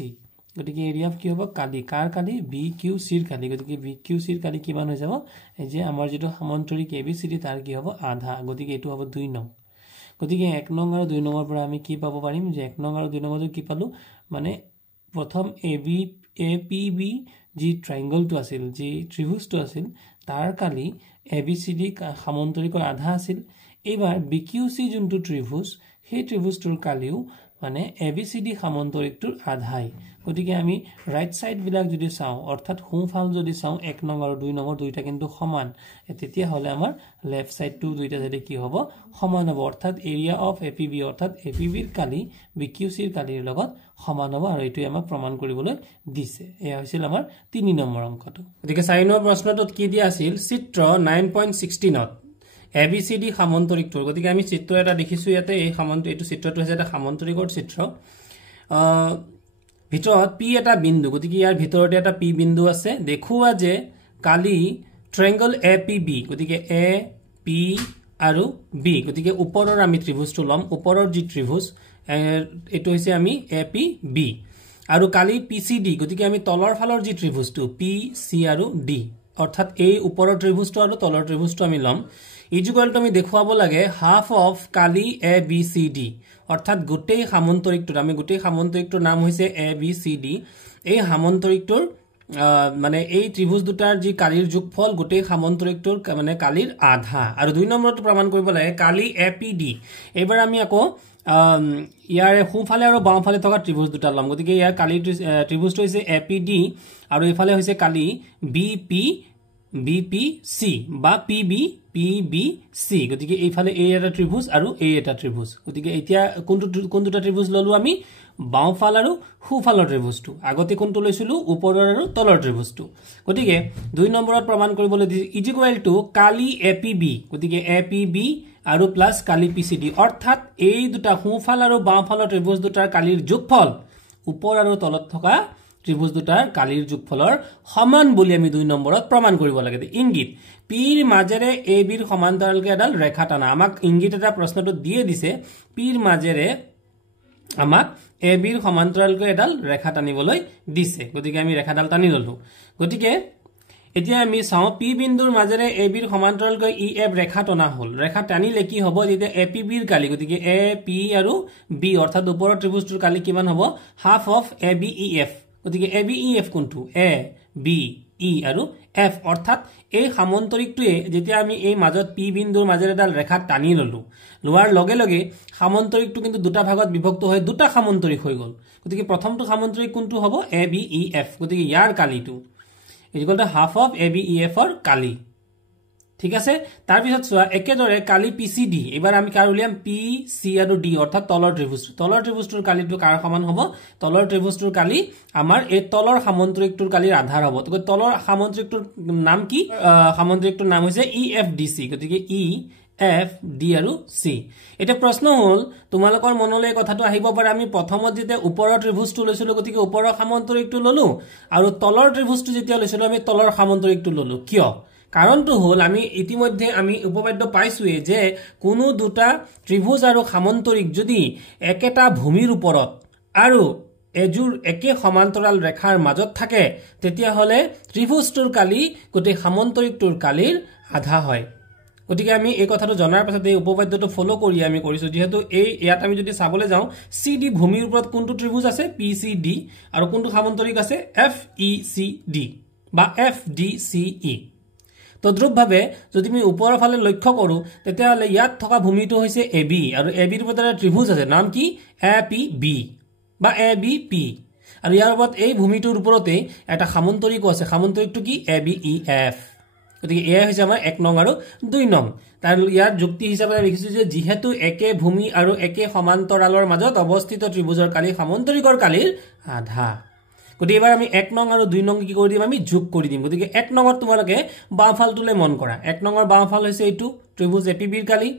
গতিকে এৰিয়া অফ কি হ'ব কালি কাৰ কালি BQC ৰ কালি গতিকে BQC ৰ কালি কিমান হৈ যাব এই যে আমাৰ যেটো সমান্তৰিক ABCD তাৰ কি হ'ব আধা গতিকে এটো হ'ব 2 নং গতিকে 1 নং আৰু 2 নম্বৰ পৰা আমি কি পাব পাৰিম যে 1 নং আৰু 2 নম্বৰ কি পালো মানে প্ৰথম APB যি ট্ৰায়াঙ্গলটো আছিল যি ত্ৰিভুজটো আছিল তাৰ কালি ABCD সামন্তৰিকৰ আধা আছিল এবাৰ BQC যোনটো ত্ৰিভুজ সেই ত্ৰিভুজটোৰ কালিও মানে ABCD সামন্তৰিকটোৰ আধাই গতিকে আমি ৰাইট সাইড বিলাক যদি চাও অৰ্থাৎ সোঁফাল যদি চাও 1 নং আৰু 2 নম্বৰ দুইটা কিন্তু সমান তেতিয়া হলে আমাৰ লেফট সাইডটো দুইটা যদি কি হ'ব সমান হ'ব অৰ্থাৎ এৰিয়া অফ APB অৰ্থাৎ APB ৰ কালি BQC ৰ কালিৰ লগত সমান হ'ব আৰু এটো আমাক প্ৰমাণ কৰিবলৈ দিছে এয়া হৈছিল আমাৰ 3 নম্বৰ অংকটো গতিকে 4 নম্বৰ প্ৰশ্নটোত কি দিয়া আছিল চিত্ৰ 9.16 ত ABCD সামন্তৰিকটোৰ গতিকে আমি চিত্ৰ এটা দেখিছো ইয়াতে এই এইটো চিত্ৰটো হৈছে এটা সামন্তৰিকৰ চিত্ৰ ভিতৰত P এটা বিন্দু গতিকে ইয়াৰ ভিতৰতে এটা P বিন্দু আছে দেখুৱা যে কালি ট্ৰায়াঙ্গল APB গতিকে A P আৰু B গতিকে ওপৰৰ আমি ত্ৰিভুজটো লম ওপৰৰ যি ত্ৰিভুজ এটো হৈছে আমি APB আৰু কালি PCD গতিকে আমি তলৰ ফালৰ যি ত্ৰিভুজটো PC আৰু D অৰ্থাৎ এই ওপৰৰ ত্ৰিভুজটো আৰু তলৰ ত্ৰিভুজটো আমি লম ইকুৱেলটো আমি দেখুৱাব লাগে হাফ অফ কালি ABCD অৰ্থাৎ গোটেই সামন্তৰিকটোৰ আমি গোটেই সামন্তৰিকটোৰ নাম হৈছে ABCD এই সামন্তৰিকটোৰ মানে এই ত্ৰিভুজ দুটাৰ যি কালিৰ যোগফল গোটেই সামন্তৰিকটোৰ মানে কালিৰ আধা আৰু 2 নম্বৰটো প্ৰমাণ কৰিব লাগে কালি APD এবাৰ আমি আকৌ ইয়াৰ সোঁফালে আৰু বাওঁফালে থকা ত্ৰিভুজ দুটা লম গতিকে ইয়াৰ কালি ত্ৰিভুজটো হৈছে APD আৰু এইফালে হৈছে কালি BPC বা PBC গতিকে এইফালে এই এটা ত্ৰিভুজ আৰু এই এটা ত্ৰিভুজ গতিকে এতিয়া কোন দুটা ত্ৰিভুজ ললো আমি বাওঁফাল আৰু সোঁফালৰ ত্ৰিভুজটো আগতে কোনটো লৈছিলো ওপৰৰ আৰু তলৰ ত্ৰিভুজটো গতিকে 2 নম্বৰত প্ৰমাণ কৰিবলৈ ইকুৱেল টু কালি APB গতিকে APB আৰু প্লাস কালি PCD অৰ্থাৎ এই দুটা সোঁফাল আৰু বাওঁফালৰ ত্ৰিভুজ দুটাৰ কালিৰ যোগফল ওপৰ আৰু তলত থকা ত্ৰিভুজ দুটাৰ কালিৰ যোগফলৰ সমান বুলি আমি 2 নম্বৰত প্ৰমাণ কৰিব লাগে ইংগিত পিৰ মাজেৰে AB ৰ সমান্তৰালকে এডাল ৰেখা টানা আমাক ইংগিত এটা প্ৰশ্নটো দিয়ে দিছে পিৰ মাজেৰে আমাক AB ৰ সমান্তৰালকে এডাল ৰেখা টানিবলৈ দিছে গতিকে আমি ৰেখাডাল টানি ললো গতিকে এতিয়া আমি চাও P বিন্দুৰ মাজেৰে AB ৰ সমান্তৰালকে EF ৰেখা টনা হল ৰেখা টানিলে কি হ'ব যেতিয়া APB ৰ কালি গতিকে AP আৰু B অৰ্থাৎ ওপৰৰ ত্ৰিভুজটোৰ কালি কিমান হ'ব হাফ অফ ABEF গতিকে ABEF কোনটো ABEF ই আৰু এফ অৰ্থাৎ এই সামন্তৰিকটোৱে যেতিয়া আমি এই মাজত পি বিন্দুৰ মাজেৰে এডাল ৰেখা টানি ললো লোৱাৰ লগে লগে সামন্তৰিকটো কিন্তু দুটা ভাগত বিভক্ত হৈ দুটা সামন্তৰিক হৈ গল গতিকে প্ৰথমটো সামন্তৰিক কোনটো হ'ব এ বি ই এফ গতিকে ইয়াৰ কালিটো equal to half of A B E এফৰ কালি ঠিক আছে তাৰ পিছত চোৱা একেদৰে কালি পি সি ডি এবাৰ আমি কাৰ উলিয়াম পি সি আৰু ডি অৰ্থাৎ তলৰ ত্ৰিভুজটোৰ কালিটো কাৰ সমান হ'ব তলৰ ত্ৰিভুজটোৰ কালি আমাৰ এই তলৰ সামন্তৰিকটোৰ কালিৰ আধাৰ হ'ব গতিকে তলৰ সামন্তৰিকটোৰ নাম কি সামন্তৰিকটোৰ নাম হৈছে ই এফ ডি সি গতিকে ই এফ ডি আৰু সি এটা প্ৰশ্ন হ'ল তোমালোকৰ মনলৈ কথাটো আহিব পাৰে আমি প্ৰথমত যেতিয়া ওপৰৰ ত্ৰিভুজটো লৈছিলো গতিকে ওপৰৰ সামন্তৰিকটো ললো আৰু তলৰ ত্ৰিভুজটো যেতিয়া লৈছিলো আমি তলৰ সামন্তৰিকটো ললো কিয় কাৰণটো হ'ল আমি ইতিমধ্যে আমি উপপাদ্য পাইছোৱে যে কোনো দুটা ত্ৰিভুজ আৰু সামন্তৰিক যদি একেটা ভূমিৰ ওপৰত আৰু এজোৰ একে সমান্তৰাল ৰেখাৰ মাজত থাকে তেতিয়া হলে ত্ৰিভুজটোৰ কালি গোটেই সামন্তৰিকটোৰ কালিৰ আধা হয় গতিকে আমি এই কথাটো জনাৰ পাছত এই উপপাদ্যটো ফলো কৰি আমি কৰিছো যেহেতু এই ইয়াত আমি যদি চাবলৈ যাওঁ সি ডি ভূমিৰ ওপৰত কোনটো ত্ৰিভুজ আছে পি সি ডি আৰু কোনটো সামন্তৰিক আছে এফ ই সি ডি বা এফ ডি সি ই তদ্ৰুপভাৱে যদি আমি ওপৰৰ ফালে লক্ষ্য কৰো তেতিয়াহলে ইয়াত থকা ভূমিটো হৈছে এ বি আৰু এ বিৰ ওপৰত এটা ত্ৰিভুজ আছে নাম কি এ পি বি বা এ বি পি আৰু ইয়াৰ ওপৰত এই ভূমিটোৰ ওপৰতে এটা সামন্তৰিক আছে সামন্তৰিকটো কি এ বি ই এফ গতিকে এয়া হৈছে আমাৰ 1 নং আৰু 2 নং তাৰ ইয়াৰ যুক্তি হিচাপে লিখিছো যে যেহেতু একে ভূমি আৰু একে সমান্তৰালৰ মাজত অৱস্থিত ত্ৰিভুজৰ কালি সামন্তৰিকৰ কালিৰ আধা গতিকে এবাৰ আমি 1 নং আৰু 2 নং কি কৰি দিম আমি যোগ কৰি দিম গতিকে 1 নংত তোমালোকে বাওঁফালটোলৈ মন কৰা 1 নংৰ বাওঁফাল হৈছে এইটো ত্ৰিভুজ এপিবিৰ কালি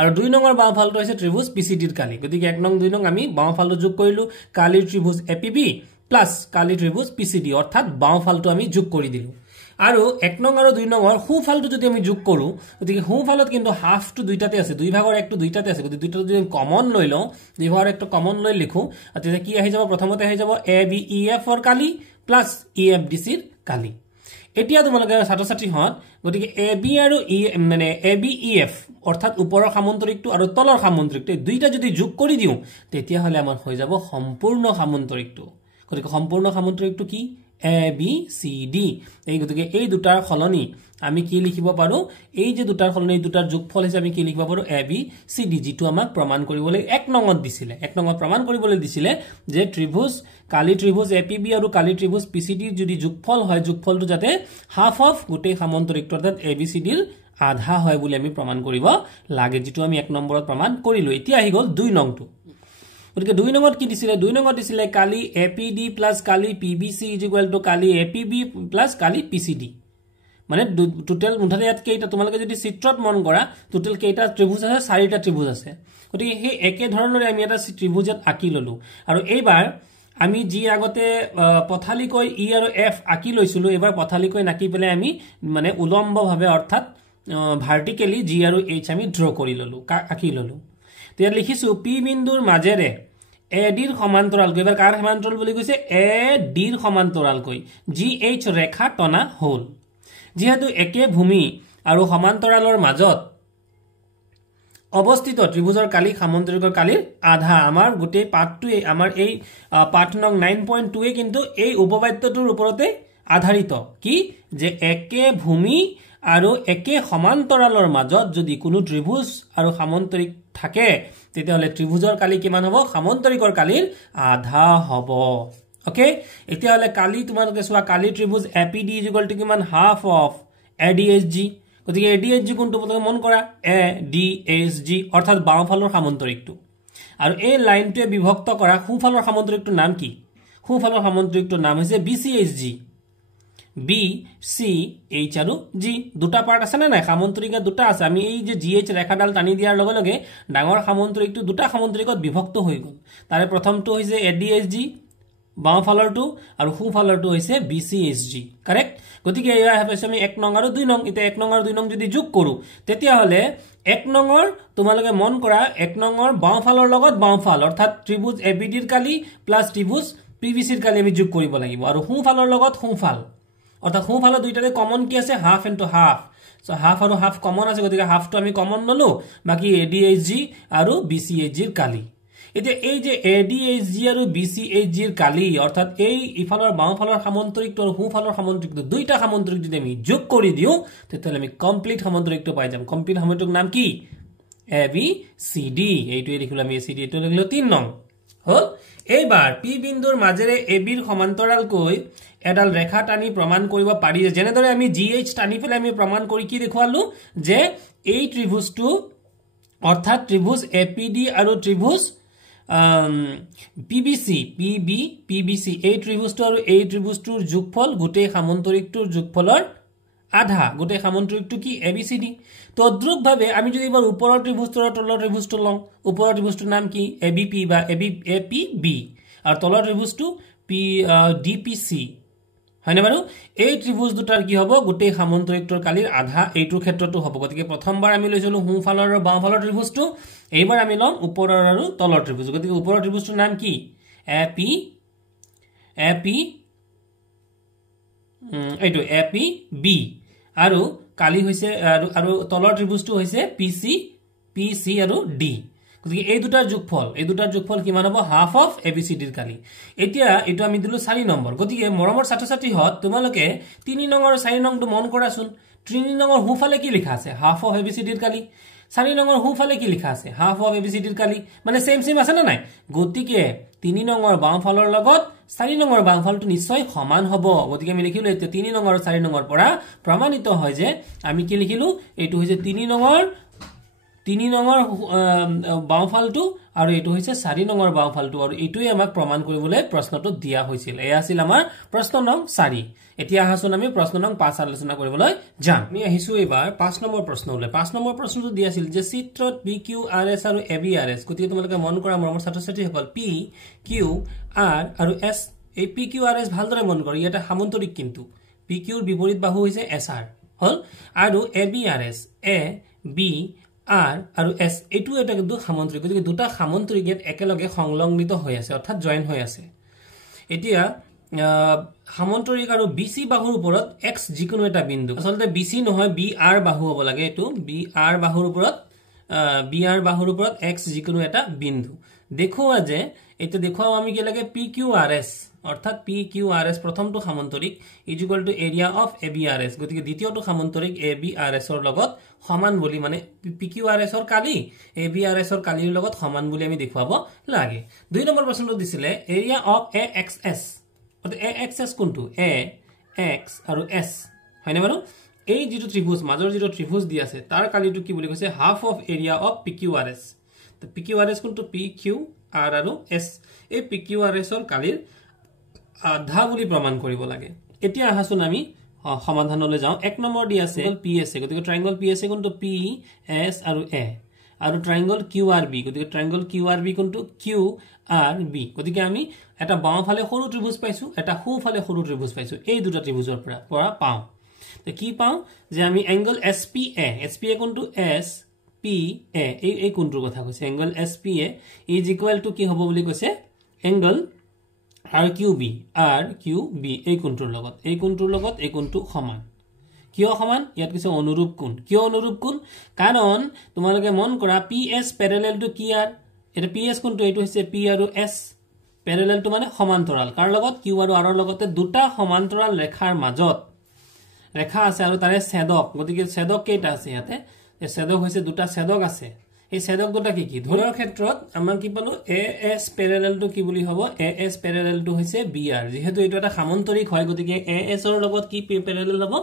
আৰু 2 নংৰ বাওঁফালটো হৈছে ত্ৰিভুজ পিসিডিৰ কালি গতিকে 1 নং 2 নং আমি বাওঁফালটো যোগ কৰিলো কালিৰ ত্ৰিভুজ এপিবি প্লাস কালি ত্ৰিভুজ পিসিডি অৰ্থাৎ বাওঁফালটো আমি যোগ কৰি দিলো আৰু 1 নং আৰু 2 নংৰ সোঁফালটো যদি আমি যোগ কৰো গতিকে সোঁফালত কিন্তু হাফটো দুইটাতে আছে দুই ভাগৰ একটো দুইটাতে আছে গতিকে দুইটা যদি কমন লৈ লওঁ দুই ভাগৰ একটো কমন লৈ লিখো তেতিয়া কি আহি যাব প্ৰথমতে আহি যাব এ বি ই এফ ৰ কালি প্লাস ই এফ ডি সি ৰ কালি এতিয়া তোমালোকে ছাত্ৰ-ছাত্ৰী হত গতিকে এ বি আৰু ই মানে এ বি ই এফ অৰ্থাৎ ওপৰৰ সামন্তৰিকটো আৰু তলৰ সামন্তৰিকটো দুইটা যদি যোগ কৰি দিও তেতিয়া হলে আমাৰ হৈ যাব সম্পূৰ্ণ সামন্তৰিকটো গতিকে সম্পূৰ্ণ সামন্তৰিকটো কি এ বি সি ডি এই গতিকে এই দুটাৰ খলনি আমি কি লিখিব পাৰো এই যে দুটাৰ খলনি দুটাৰ যোগফল হিচাপে আমি কি লিখিব পাৰো এ বি সি ডি যেটো আমাক প্ৰমাণ কৰিবলৈ 1 নংত দিছিলে 1 নংত প্ৰমাণ কৰিবলৈ দিছিলে যে ত্ৰিভুজ কালি ত্ৰিভুজ এপিবি আৰু কালি ত্ৰিভুজ পিসিডি যদি যোগফল হয় যোগফলটো যাতে হাফ অফ গোটেই সামন্তৰিকটো অৰ্থাৎ এ বি সি ডিৰ আধা হয় বুলি আমি প্ৰমাণ কৰিব লাগে যেটো আমি 1 নম্বৰত প্ৰমাণ কৰিলো এতিয়া আহি গল 2 নংটো গতিকে 2 নংত কি দিছিলে 2 নংত দিছিলে কালি এপিডি প্লাস কালি পিবিসি ইকুৱেল টু কালি এপিবি প্লাস কালি পিসিডি মানে টোটাল মুঠতে ইয়াত কেইটা তোমালোকে যদি চিত্ৰত মন কৰা টোটাল কেইটা ত্ৰিভুজ আছে 4টা ত্ৰিভুজ আছে গতিকে সেই একে ধৰণৰে আমি এটা ত্ৰিভুজত আঁকি ললো আৰু এইবাৰ আমি জি আগতে পথালিকৈ ই আৰু এফ আঁকি লৈছিলো এবাৰ পথালিকৈ নাকি পেলে আমি মানে উলম্বভাৱে অৰ্থাৎ ভাৰ্টিকেলি জি আৰু এইচ আমি ড্ৰ কৰি ললো আঁকি ললো তেতিয়া লিখিছো পি বিন্দুৰ মাজেৰে এ ডিৰ সমান্তৰালকৈ এবাৰ কাৰ সমান্তৰাল বুলি কৈছে এ ডিৰ সমান্তৰালকৈ জি এইচ ৰেখা টনা হল যেহেতু একে ভূমি আৰু সমান্তৰালৰ মাজত অৱস্থিত ত্ৰিভুজৰ কালি সামন্তৰিকৰ কালিৰ আধা আমাৰ গোটেই পাঠটোৱে আমাৰ এই পাঠ নং 9.2 এ কিন্তু এই উপপাদ্যটোৰ ওপৰতে আধাৰিত কি যে একে ভূমি আৰু একে সমান্তৰালৰ মাজত যদি কোনো ত্ৰিভুজ আৰু সামন্তৰিক থাকে তেতিয়াহলে ত্ৰিভুজৰ কালি কিমান হ'ব সামন্তৰিকৰ কালিৰ আধা হ'ব ওকে এতিয়া হলে কালি তোমালোকে চোৱা কালি ত্ৰিভুজ এপিডি ইকুৱেল টু কিমান হাফ অফ এডিএসজি গতিকে এডিএসজি কোনটো তোমালোকে মন কৰা এডিএসজি অৰ্থাৎ বাওঁফালৰ সামন্তৰিকটো আৰু এই লাইনটোৱে বিভক্ত কৰা সোঁফালৰ সামন্তৰিকটোৰ নাম কি সোঁফালৰ সামন্তৰিকটোৰ নাম হৈছে বিসিএসজি বি সি এইচ আৰু জি দুটা পাৰ্ট আছে না নাই সামন্তৰিকা দুটা আছে আমি এই যে জি এইচ ৰেখাডাল টানি দিয়াৰ লগে লগে ডাঙৰ সামন্তৰিকটো দুটা সামন্তৰিকত বিভক্ত হৈ গল তাৰে প্ৰথমটো হৈছে এডিএসজি বাওঁফালৰটো আৰু সোঁফালৰটো হৈছে বিসিএসজি কাৰেক্ট গতিকে এয়া হৈছে আমি 1 নং আৰু 2 নং এটা 1 নং আৰু 2 নং যদি যোগ কৰো তেতিয়া হলে 1 নংৰ তোমালোকে মন কৰা 1 নংৰ বাওঁফালৰ লগত বাওঁফাল অৰ্থাৎ ত্ৰিভুজ এবিডিৰ কালি প্লাস ত্ৰিভুজ পিবিসিৰ কালি আমি যোগ কৰিব লাগিব আৰু সোঁফালৰ লগত সোঁফাল অৰ্থাৎ সোঁফালৰ দুইটাতে কমন কি আছে half into half so half আৰু হাফ কমন আছে গতিকে হাফটো আমি কমন ললো বাকি এডিএসজি আৰু বিসিএসজি ৰ কালি এতিয়া এই যে ADHG আৰু BCHG ৰ কালি অৰ্থাৎ এই ইফালৰ বাওঁফালৰ সামন্তৰিকটো আৰু সোঁফালৰ সামন্তৰিকটো দুইটা সামন্তৰিক যদি আমি যোগ কৰি দিওঁ তেতিয়াহ'লে আমি কমপ্লিট সামন্তৰিকটো পাই যাম কমপ্লিট সামন্তৰিকৰ নাম কি ABCD এইটোৱে লিখিলো আমি ACD এইটো লিখিলো 3 নং হল এইবাৰ P বিন্দুৰ মাজেৰে AB ৰ সমান্তৰালকৈ এডাল ৰেখা টানি প্ৰমাণ কৰিব পাৰি যেনেদৰে আমি GH টানি পেলাই আমি প্ৰমাণ কৰি কি দেখুৱালো যে এই ত্ৰিভুজটো অৰ্থাৎ ত্ৰিভুজ APD আৰু ত্ৰিভুজ PBC এই ত্ৰিভুজটো আৰু এই ত্ৰিভুজটোৰ যোগফল গোটেই সামন্তৰিকটোৰ যোগফলৰ আধা গোটেই সামন্তৰিকটো কি ABCD তদ্ৰুপভাৱে আমি যদি এবাৰ ওপৰৰ ত্ৰিভুজটোৰ তলৰ ত্ৰিভুজটো লওঁ ওপৰৰ ত্ৰিভুজটোৰ নাম কি ABP বা APB আৰু তলৰ ত্ৰিভুজটো DPC হয়নে বাৰু এই ত্ৰিভুজ দুটাৰ কি হ'ব গোটেই সামন্তৰিকটোৰ কালিৰ আধা এইটোৰ ক্ষেত্ৰটো হ'ব গতিকে প্ৰথমবাৰ আমি লৈছিলো সোঁফালৰ আৰু বাওঁফালৰ ত্ৰিভুজটো এইবাৰ আমি লম ওপৰৰ আৰু তলৰ ত্ৰিভুজ গতিকে ওপৰৰ ত্ৰিভুজটোৰ নাম কি APB আৰু কালি হৈছে আৰু তলৰ ত্ৰিভুজটো হৈছে PC আৰু D গতিকে এই দুটাৰ যোগফল কিমান হ'ব হাফ অফ ABCD ৰ কালি এতিয়া এটো আমি দিলো 4 নম্বৰ গতিকে মৰমৰ ছাত্ৰ-ছাত্ৰী হত তোমালোকে 3 নং আৰু 4 নংটো মন কৰাচোন 3 নম্বৰ হুফালে কি লিখা আছে হাফ অফ ABCD ৰ কালি 4 নম্বৰ হুফালে কি লিখা আছে হাফ অফ ABCD ৰ কালি মানে সেম আছে না নাই গতিকে 3 নম্বৰ বাওঁফালৰ লগত 4 নম্বৰ বাওঁফালটো নিশ্চয় সমান হ'ব গতিকে আমি লিখিলো এতিয়া 3 নম্বৰ আৰু 4 নম্বৰ পৰা প্ৰমাণিত হয় যে আমি কি লিখিলো এটো হৈছে 3 নম্বৰ বাওঁফালটো আৰু এটো হৈছে 4 নম্বৰ বাওঁফালটো আৰু এটোই আমাক প্ৰমাণ কৰিবলৈ প্ৰশ্নটো দিয়া হৈছিল এয়া আছিল আমাৰ প্ৰশ্ন নং 4 এতিয়া আহাচোন আমি প্ৰশ্ন নং 5 আলোচনা কৰিবলৈ যাম আমি আহিছো এবাৰ 5 নম্বৰ প্ৰশ্নলৈ 5 নম্বৰ প্ৰশ্নটো দিয়া আছিল যে চিত্ৰত PQRS আৰু ABRS গতিকে তোমালোকে মন কৰা মৰমৰ ছাত্ৰ-ছাত্ৰী সকল PQR আৰু S এই PQRS ভালদৰে মন কৰা এটা সামন্তৰিক কিন্তু PQ ৰ বিপৰীত বাহু হৈছে SR হল আৰু ABRS আৰু S এটো এটা কিন্তু সামন্তৰিক গতিকে দুটা সামন্তৰিক একেলগে সংলগ্নিত হৈ আছে অৰ্থাৎ জয়েন হৈ আছে এতিয়া সামন্তৰিক আৰু BC বাহুৰ ওপৰত X যিকোনো এটা বিন্দু আসলতে BC নহয় BR বাহু হ'ব লাগে এটো BR বাহুৰ ওপৰত X যিকোনো এটা বিন্দু দেখুৱা যে এটা দেখুৱাও আমি কি লাগে PQRS অৰ্থাৎ PQRS প্ৰথমটো সামন্তৰিক equal to area of ABRS গতিকে দ্বিতীয়টো সামন্তৰিক ABRS ৰ লগত সমান বুলি মানে PQRS ৰ কালি ABRS ৰ কালিৰ লগত সমান বুলি আমি দেখুৱাব লাগে 2 নম্বৰ প্ৰশ্নটো দিছিলে এৰিয়া অফ AXS অৰ্থাৎ AXS কোনটো AX আৰু S হয়নে বাৰু এই যেটো ত্ৰিভুজ মাজৰ যেটো ত্ৰিভুজ দি আছে তাৰ কালিটো কি বুলি কৈছে half of area of PQRS তো PQRS কোনটো PQR আৰু S এই PQRS ৰ কালিৰ আধা বুলি প্ৰমাণ কৰিব লাগে এতিয়া আহাচোন আমি সমাধানলৈ যাও 1 নম্বৰ দি আছে PSA গতিকে ট্ৰায়াঙ্গল PSA কোনটো PS আৰু A আৰু ট্ৰায়াঙ্গল QRB গতিকে ট্ৰায়াঙ্গল QRB কোনটো QRB গতিকে আমি এটা বাওঁফালে সৰু ত্ৰিভুজ পাইছো এটা সোঁফালে সৰু ত্ৰিভুজ পাইছো এই দুটা ত্ৰিভুজৰ পৰা পাও তে কি পাও যে আমি এংগল SPA কোনটো SPA এই কোনটোৰ কথা কৈছে angle SPA is equal two কি হ'ব বুলি কৈছে এংগল RQB এই কোণটোৰ লগত এই কোণটো সমান কিয় সমান ইয়াত কিছু অনুৰূপ কোণ কিয় অনুৰূপ কোণ কাৰণ তোমালোকে মন কৰা PS প্যাৰেলেল টু QR এটা PS কোণটো এটো হৈছে P আৰু S প্যাৰেলেল টু মানে সমান্তৰাল কাৰ লগত Q আৰু R ৰ লগতে দুটা সমান্তৰাল ৰেখাৰ মাজত ৰেখা আছে আৰু তাৰে ছেদক গতিকে ছেদক কেইটা আছে ইয়াতে এই ছেদক হৈছে দুটা ছেদক আছে এই ছেদক দুটা কি ধৰাৰ ক্ষেত্ৰত আমাৰ কি পালো AS প্যাৰেলেল টু কি বুলি হ'ব AS প্যাৰেলেল টু হৈছে BR যেহেতু এটো এটা সামন্তৰিক হয় গতিকে AS ৰ লগত কি প্যাৰেলেল হ'ব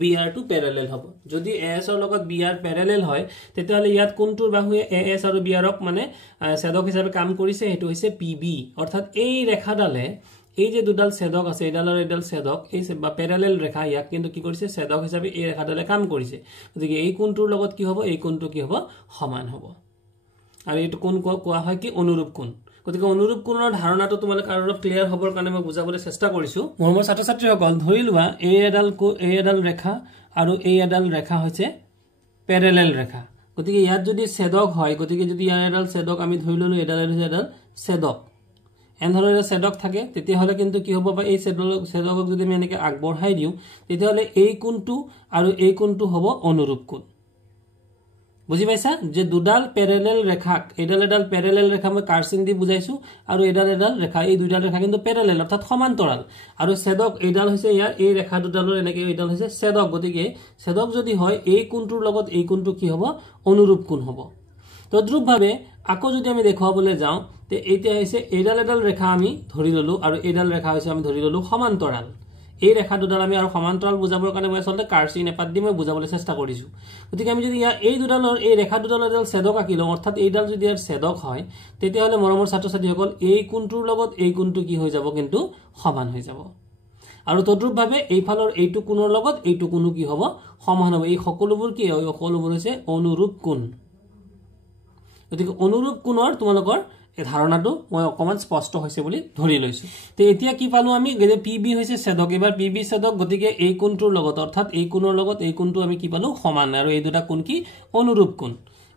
BR টু প্যাৰেলেল হ'ব যদি AS ৰ লগত BR প্যাৰেলেল হয় তেতিয়াহলে ইয়াত কোনটোৰ বাহুৱে AS আৰু BR ক মানে ছেদক হিচাপে কাম কৰিছে এটো হৈছে PB অৰ্থাৎ এই ৰেখাডালে এই যে দুডাল ছেদক আছে এডাল আৰু এডাল ছেদক এই বা প্যাৰেলেল ৰেখা ইয়াক কিন্তু কি কৰিছে ছেদক হিচাপে এই ৰেখাডালে কাম কৰিছে গতিকে এই কোণটোৰ লগত কি হ'ব এই কোণটো কি হ'ব সমান হ'ব আৰু এটো কোণ কোৱা হয় কি অনুৰূপ কোণ গতিকে অনুৰূপ কোণৰ ধাৰণাটো তোমালোক আৰু ক্লিয়াৰ হ'বৰ কাৰণে মই বুজাবলৈ চেষ্টা কৰিছো মোৰ ছাত্ৰ-ছাত্ৰীসকল ধৰি লোৱা এই এডাল ৰেখা আৰু এই এডাল ৰেখা হৈছে প্যাৰেলেল ৰেখা গতিকে ইয়াত যদি ছেদক হয় গতিকে যদি ইয়াৰ এডাল ছেদক আমি ধৰি ললো এডাল ছেদক এনধৰণৰ ছেদক থাকে তেতিয়াহলে কিন্তু কি হ'ব বা এই ছেদকক যদি আমি এনেকৈ আগবঢ়াই দিও তেতিয়াহলে এই কোণটো আৰু এই কোণটো হ'ব অনুৰূপ কোণ বুজি পাইছা যে দুডাল প্যাৰালাল ৰেখাক এডাল প্যাৰালাল ৰেখা মই কাৰ্চিং দি বুজাইছো আৰু এডাল ৰেখা এই দুইডাল ৰেখা কিন্তু প্যাৰালাল অৰ্থাৎ সমান্তৰাল আৰু ছেদক এডাল হৈছে ইয়াৰ এই ৰেখা দুডালৰ এনেকৈ এডাল হৈছে ছেদক গতিকে ছেদক যদি হয় এই কোণটোৰ লগত এই কোণটো কি হ'ব অনুৰূপ কোণ হ'ব তদ্ৰুপভাৱে আকৌ যদি আমি দেখুৱাবলৈ যাওঁ তে এতিয়া হৈছে এডাল ৰেখা আমি ধৰি ললো আৰু এডাল ৰেখা হৈছে আমি ধৰি ললো সমান্তৰাল এই ৰেখা দুডাল আমি আৰু সমান্তৰাল বুজাবৰ কাৰণে মই আসলে কাৰ্চিং এপাত দি মই বুজাবলৈ চেষ্টা কৰিছো গতিকে আমি যদি এই দুডালৰ এই ৰেখা দুডালৰ এডাল ছেদক আঁকিলো অৰ্থাৎ এইডাল যদি ইয়াৰ ছেদক হয় তেতিয়াহলে মৰমৰ ছাত্ৰ ছাত্ৰীসকল এই কোণটোৰ লগত এই কোণটো কি হৈ যাব কিন্তু সমান হৈ যাব আৰু তদ্ৰুপভাৱে এইফালৰ এইটো কোণৰ লগত এইটো কোণো কি হ'ব সমান হ'ব এই সকলোবোৰ কি হয় সকলোবোৰ হৈছে অনুৰূপ কোণ গতিকে অনুৰূপ কোণৰ তোমালোকৰ এই ধাৰণাটো মই অকমান স্পষ্ট হৈছে বুলি ধৰি লৈছো তে এতিয়া কি পালো আমি যে পিবি হৈছে ছেদক এবাৰ পিবি ছেদক গতিকে এই কোণটোৰ লগত অৰ্থাৎ এই কোণৰ লগত এই কোণটো আমি কি পালো সমান আৰু এই দুটা কোণ কি অনুৰূপ কোণ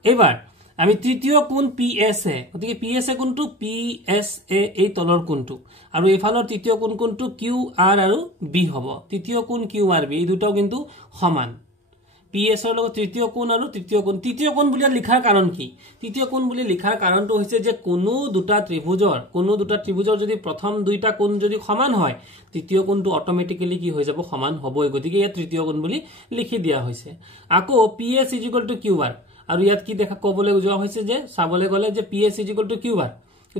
এবাৰ আমি তৃতীয় কোণ পিএসএ গতিকে পিএসএ কোণটো পিএসএ এই তলৰ কোণটো আৰু এইফালৰ তৃতীয় কোণ কোণটো কিউআৰ আৰু বি হ'ব তৃতীয় কোণ কিউআৰ বি এই দুটাও কিন্তু সমান পিএস এৰ লগত তৃতীয় কোণ আৰু তৃতীয় কোণ বুলি লিখাৰ কাৰণ কি তৃতীয় কোণ বুলি লিখাৰ কাৰণটো হৈছে যে কোনো দুটা ত্ৰিভুজৰ যদি প্ৰথম দুইটা কোণ যদি সমান হয় তৃতীয় কোণটো অটোমেটিক্যালি কি হৈ যাব সমান হ'বই গতিকে ইয়াত তৃতীয় কোণ বুলি লিখি দিয়া হৈছে আকৌ পিএস কিউআৰ আৰু ইয়াত কি দেখা ক'বলৈ যোৱা হৈছে যে চাবলৈ গলে যে পিএস কিউআৰ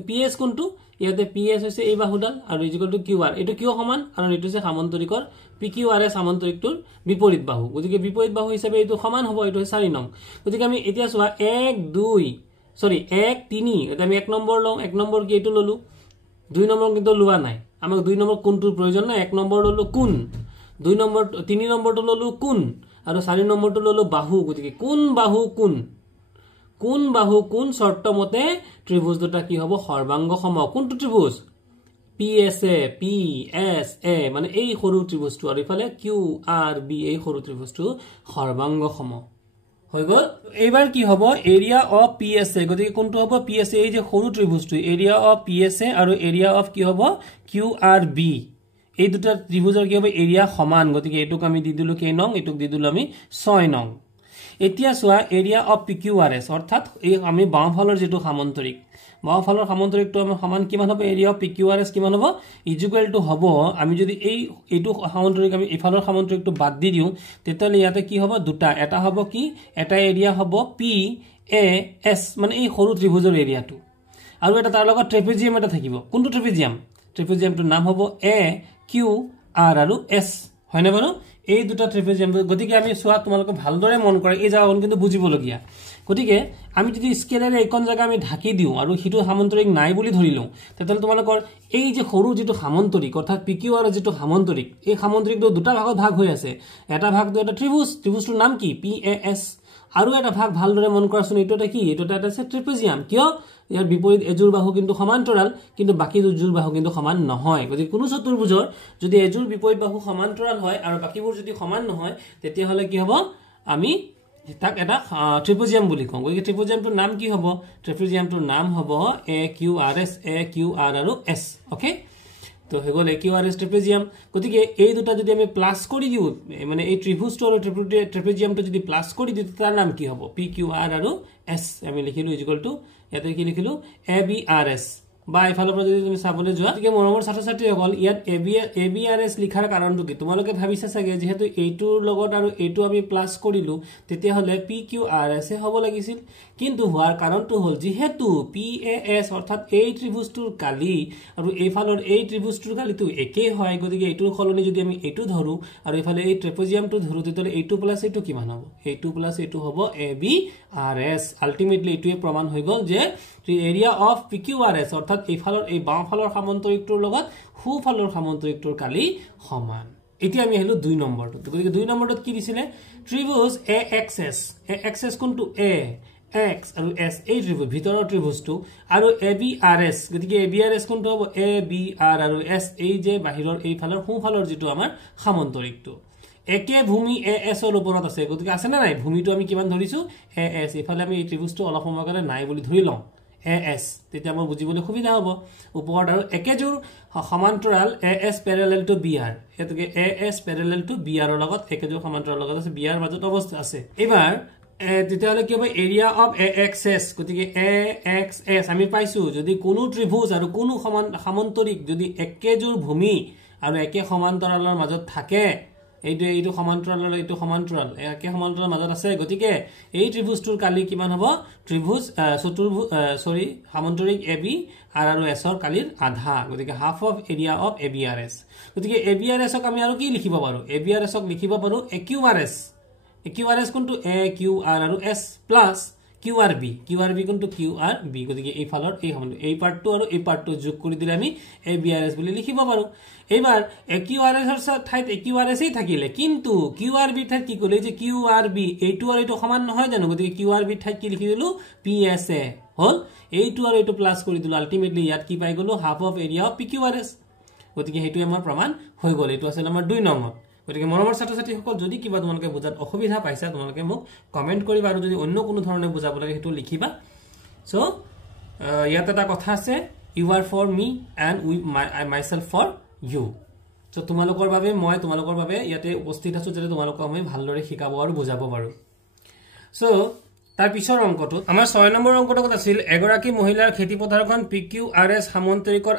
পিএস কোণটো ইয়াতে পিএস হৈছে এই বাহুডাল আৰু কিউআৰ এটো কিয় সমান কাৰণ এটো হৈছে সামান্তৰিকৰ পিকিউআৰএস সামান্তৰিকটোৰ বিপৰীত বাহু গতিকে বিপৰীত বাহু হিচাপে এটো সমান হ'ব এটো 4 নং গতিকে আমি এতিয়া চোৱা 1 3 এটা আমি 1 নম্বৰ লওঁ 1 নম্বৰ কি এটো ললো 2 নম্বৰ কিন্তু লোৱা নাই আমাক 2 নম্বৰ কোণটোৰ প্ৰয়োজন নাই 1 নম্বৰ ললো কোণ 2 নম্বৰ 3 নম্বৰটো ললো কোণ আৰু 4 নম্বৰটো ললো বাহু গতিকে কোণ বাহু কোণ শৰ্তমতে ত্ৰিভুজ দুটা কি হ'ব সৰ্বাংগ সম কোনটো ত্ৰিভুজ পিএসএ মানে এই সৰু ত্ৰিভুজটো আৰু ইফালে কিউআৰবি এই সৰু ত্ৰিভুজটো সৰ্বাংগ সম হৈ গল এইবাৰ কি হ'ব এৰিয়া অফ পিএসএ গতিকে কোনটো হ'ব পিএসএ এই যে সৰু ত্ৰিভুজটো এৰিয়া অফ পিএসএ আৰু এৰিয়া অফ কি হ'ব কিউআৰবি এই দুটা ত্ৰিভুজৰ কি হ'ব এৰিয়া সমান গতিকে এটুক আমি দি দিলো কেই নং এটুক দি দিলো আমি 6 নং এতিয়া সোয়া এৰিয়া অফ পিকিউআৰএস অৰ্থাৎ এই আমি বাওঁফালৰ যেটো সামন্তৰিক বাওঁফালৰ সামন্তৰিকটো আমি সমান কিমান হ'ব এৰিয়া অফ পিকিউআৰএস কিমান হ'ব ইকুৱেল টু হ'ব আমি যদি এইটো সামন্তৰিক আমি ইফালৰ সামন্তৰিকটো বাদ দি দিও তেতিয়ালে ইয়াতে কি হ'ব দুটা এটা হ'ব কি এটা এৰিয়া হ'ব পি এ এস মানে এই সৰু ত্ৰিভুজৰ এৰিয়াটো আৰু এটা তাৰ লগত ট্ৰেপেজিয়াম এটা থাকিব কোনটো ট্ৰেপেজিয়ামটোৰ নাম হ'ব এ কিউ আৰ আৰু এস হয়নে বাৰু এই দুটা ট্ৰেপেজিয়াম গতিকে আমি সোয়া তোমালোকে ভালদৰে মন কৰে এই জায়গাখন কিন্তু বুজিবলগিয়া গতিকে আমি যদি স্কেলেৰে এইকন জায়গা আমি ঢাকি দিও আৰু হিটো সামন্তৰিক নাই বুলি ধৰিলো তেতিয়ালে তোমালোকৰ এই যে সৰু যেটো সামন্তৰিক অৰ্থাৎ পিকিউআৰ যেটো সামন্তৰিক এই সামন্তৰিকটো দুটা ভাগত ভাগ হৈ আছে এটা ভাগটো এটা ত্ৰিভুজটোৰ নাম কি পিএএস আৰু এটা ভাগ ভালদৰে মন কৰাচোন এইটোটা কি এইটোটা এটা ট্ৰেপেজিয়াম কিয় ইয়াৰ বিপৰীত এজোৰ বাহু কিন্তু সমান্তৰাল কিন্তু বাকি দুজোৰ বাহু কিন্তু সমান নহয় গতিকে কোনো চতুৰ্ভুজৰ যদি এজোৰ বিপৰীত বাহু সমান্তৰাল হয় আৰু বাকিবোৰ যদি সমান নহয় তেতিয়া হলে কি হ'ব আমি তাক এটা ট্ৰিপেজিয়াম বুলি কওঁ গতিকে ট্ৰিপেজিয়ামটোৰ নাম কি হ'ব ট্ৰিপেজিয়ামটোৰ নাম হ'ব এ কিউ আৰ আৰু এস ওকে তো হেগল এ কিউ আৰ এস ট্ৰিপেজিয়াম গতিকে এই দুটা যদি আমি প্লাস কৰি দিও মানে এই ত্ৰিভুজটো আৰু ট্ৰিপেজিয়ামটো যদি প্লাস কৰি দিও তাৰ নাম কি হ'ব পি কিউ আৰ আৰু এস আমি লিখিলো ইকুৱেল টু ইয়াতে কি লিখিলো এ বি আৰ এস বা ইফালৰ পৰা যদি তুমি চাবলৈ যোৱা গতিকে মৰমৰ ছাত্ৰ ছাত্ৰীসকল ইয়াত এ বি আৰ এস লিখাৰ কাৰণটো কি তোমালোকে ভাবিছা চাগে যেহেতু এইটোৰ লগত আৰু এইটো আমি প্লাস কৰিলো তেতিয়া হলে পি কিউ আৰ এস হ'ব লাগিছিল কিন্তু হোৱাৰ কাৰণটো হ'ল যেহেতু পি এ এস অৰ্থাৎ এই ত্ৰিভুজটোৰ কালি আৰু এইফালৰ এই ত্ৰিভুজটোৰ কালিটো একেই হয় গতিকে এইটোৰ খলনি যদি আমি এইটো ধৰো আৰু ইফালে এই ট্ৰেপেজিয়ামটো ধৰো তেতিয়া এইটো প্লাস এইটো কিমান হ'ব এইটো প্লাস এইটো হ'ব এ বি আৰ এস আলটিমেটলি এইটোৱে প্ৰমাণ হৈ গল যে এৰিয়া অফ পিকিউআৰএস অৰ্থাৎ এইফালৰ এই বাওঁফালৰ সামন্তৰিকটোৰ লগত সোঁফালৰ সামন্তৰিকটোৰ কালি সমান এতিয়া আমি আহিলো 2 নম্বৰটো গতিকে 2 নম্বৰটোত কি দিছিলে ত্ৰিভুজ এ এক্সএস কোনটো এ এক্স আৰু এস এই ত্ৰিভুজ ভিতৰৰ ত্ৰিভুজটো আৰু এ বি আৰ এস গতিকে এ বি আৰ এস কোনটো হ'ব এ বি আৰ আৰু এস এই যে বাহিৰৰ এইফালৰ সোঁফালৰ যেটো আমাৰ সামন্তৰিকটো একে ভূমি এ এস ৰ ওপৰত আছে গতিকে আছে না নাই ভূমিটো আমি কিমান ধৰিছো এ এস ইফালে আমি এই ত্ৰিভুজটো অলপ সময় কাৰণে নাই বুলি ধৰি লওঁ এ এস তেতিয়া মই বুজিবলৈ সুবিধা হ'ব ওপৰত আৰু একেজোৰ সমান্তৰাল A S parallel to B R এতকে A S parallel to B R ৰ লগত একেজোৰ সমান্তৰাল লগত আছে বি আৰ মাজত অৱস্থা আছে এবাৰ তেতিয়াহ'লে কি হ'ব এৰিয়া অফ AXS গতিকে AXS আমি পাইছো যদি কোনো ত্ৰিভুজ আৰু কোনো সামন্তৰিক যদি একেজোৰ ভূমি আৰু একে সমান্তৰালৰ মাজত থাকে এইটো সমান্তৰাল আৰু এইটো সমান্তৰাল একে সমান্তৰালৰ মাজত আছে গতিকে এই ত্ৰিভুজটোৰ কালি কিমান হ'ব ত্ৰিভুজ চতুৰ্ভুজ সামন্তৰিক AB আৰু S ৰ কালিৰ আধা গতিকে half of area of ABRS গতিকে ABRS ক আমি আৰু কি লিখিব পাৰো ABRS ক লিখিব পাৰো AQRS কোনটো AQR আৰু S প্লাস QRB কোনটো QRB গতিকে এই ফালৰ এই সমান এই পাৰ্টটো আৰু এই পাৰ্টটো যোগ কৰি দিলে আমি ABRS বুলি লিখিব পাৰো এবাৰ AQRS ৰ ঠাইত AQRS এই থাকিলে কিন্তু QRB ঠাইত কি কলে যে QRB এইটো আৰু এইটো সমান নহয় জানো গতিকে QRB ঠাইত কি লিখি দিলো PSA হল এইটো আৰু এইটো প্লাস কৰি দিলো আলটিমেটলি ইয়াত কি পাই গলো half of area of PQRS গতিকে হেতু আমাৰ প্ৰমাণ হৈ গল এটো আছে আমাৰ 2 নম্বৰ গতিকে মৰমৰ ছাত্ৰ-ছাত্ৰী সকল যদি কিবা তোমালোকে বুজাত অসুবিধা পাইছা তোমালোকে মোক কমেন্ট কৰিবা আৰু যদি অন্য কোনো ধৰণে বুজাব লাগে হেতু লিখিবা সো ইয়াত এটা কথা আছে you are for me and I myself for you so তোমালোকৰ বাবে মই তোমালোকৰ বাবে ইয়াতে উপস্থিত আছো যেনে তোমালোকক আমি ভালদৰে শিকাব আৰু বুজাব পাৰো সো তাৰ পিছৰ অংকটো আমাৰ 6 নম্বৰ অংকটো আছিল এগৰাকী মহিলাৰ খেতি পথাৰখন PQRS সামন্তৰিকৰ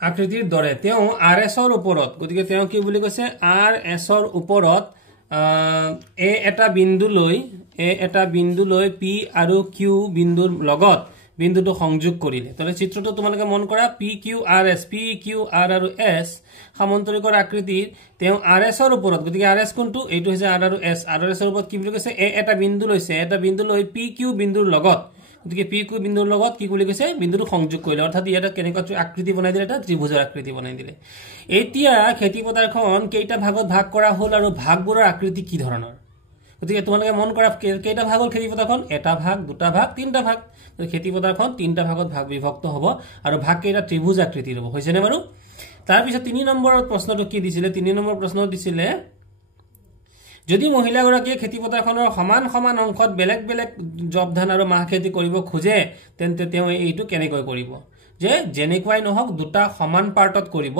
আকৃতিৰ দৰে তেও RS ৰ ওপৰত গতিকে তেও কি বুলি কৈছে RS ৰ ওপৰত A এটা বিন্দু লৈ P আৰু Q বিন্দুৰ লগত বিন্দুটো সংযোগ কৰিলে তলে চিত্ৰটো তোমালোকে মন কৰা PQRS PQR আৰু S সামন্তৰিকৰ আকৃতিৰ তেও RS ৰ ওপৰত গতিকে RS কোনটো এইটো হৈছে R আৰু S RS ৰ ওপৰত কি বুলি কৈছে A এটা বিন্দু লৈছে এটা বিন্দু লৈ PQ বিন্দুৰ লগত গতিকে PQ বিন্দুৰ লগত কি বুলি কৈছে বিন্দুটো সংযোগ কৰিলে অৰ্থাৎ ইয়াত কেনেকুৱা আকৃতি বনাই দিলে এটা ত্ৰিভুজৰ আকৃতি বনাই দিলে এতিয়া খেতি পথাৰখন কেইটা ভাগত ভাগ কৰা হ'ল আৰু ভাগবোৰৰ আকৃতি কি ধৰণৰ গতিকে তোমালোকে মন কৰা কেইটা ভাগ হ'ল খেতি পথাৰখন এটা ভাগ দুটা ভাগ তিনটা ভাগ খেতি পথাৰখন তিনটা ভাগত ভাগ বিভক্ত হ'ব আৰু ভাগ কেইটা ত্ৰিভুজ আকৃতিৰ হ'ব হৈছেনে বাৰু তাৰ পিছত 3 নম্বৰৰ প্ৰশ্নটো কি দিছিলে 3 নম্বৰ প্ৰশ্ন দিছিলে যদি মহিলাগৰাকীয়ে খেতি পথাৰখনৰ সমান অংশত বেলেগ জব ধান আৰু মাহ খেতি কৰিব খোজে তেন্তে তেওঁ এইটো কেনেকৈ কৰিব যে জেনেকুৱাই নহওক দুটা সমান পাৰ্টত কৰিব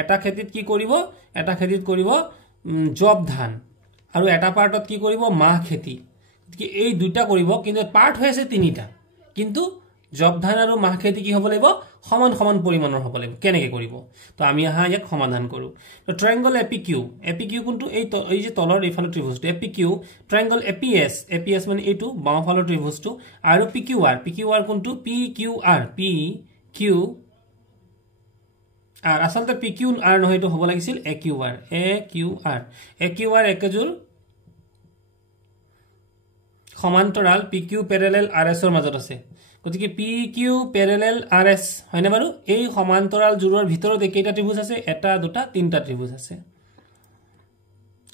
এটা খেতিত কি কৰিব এটা খেতিত কৰিব জব ধান আৰু এটা পাৰ্টত কি কৰিব মাহ খেতি গতিকে এই দুটা কৰিব কিন্তু পাৰ্ট হৈছে তিনিটা কিন্তু জব ধান আৰু মাহ খেতি কি হ'ব লাগিব সমান পৰিমাণৰ হ'ব লাগিব কেনেকৈ কৰিব তো আমি আহা ইয়াক সমাধান কৰো তো ট্ৰায়াঙ্গল APQ কোনটো এই যে তলৰ এইফালৰ ত্ৰিভুজটো APQ ট্ৰায়াঙ্গল APS মানে এইটো বাওঁফালৰ ত্ৰিভুজটো আৰু PQR কোনটো PQR আৰ আসলতে PQR নহয় তো হ'ব লাগিছিল AQR একেজোৰ সমান্তৰাল PQ প্যাৰেলেল RS ৰ মাজত আছে গতিকে PQ প্যাৰেলেল RS হয়নে বাৰু এই সমান্তৰাল জোৰৰ ভিতৰত কেইটা ত্ৰিভুজ আছে এটা দুটা তিনটা ত্ৰিভুজ আছে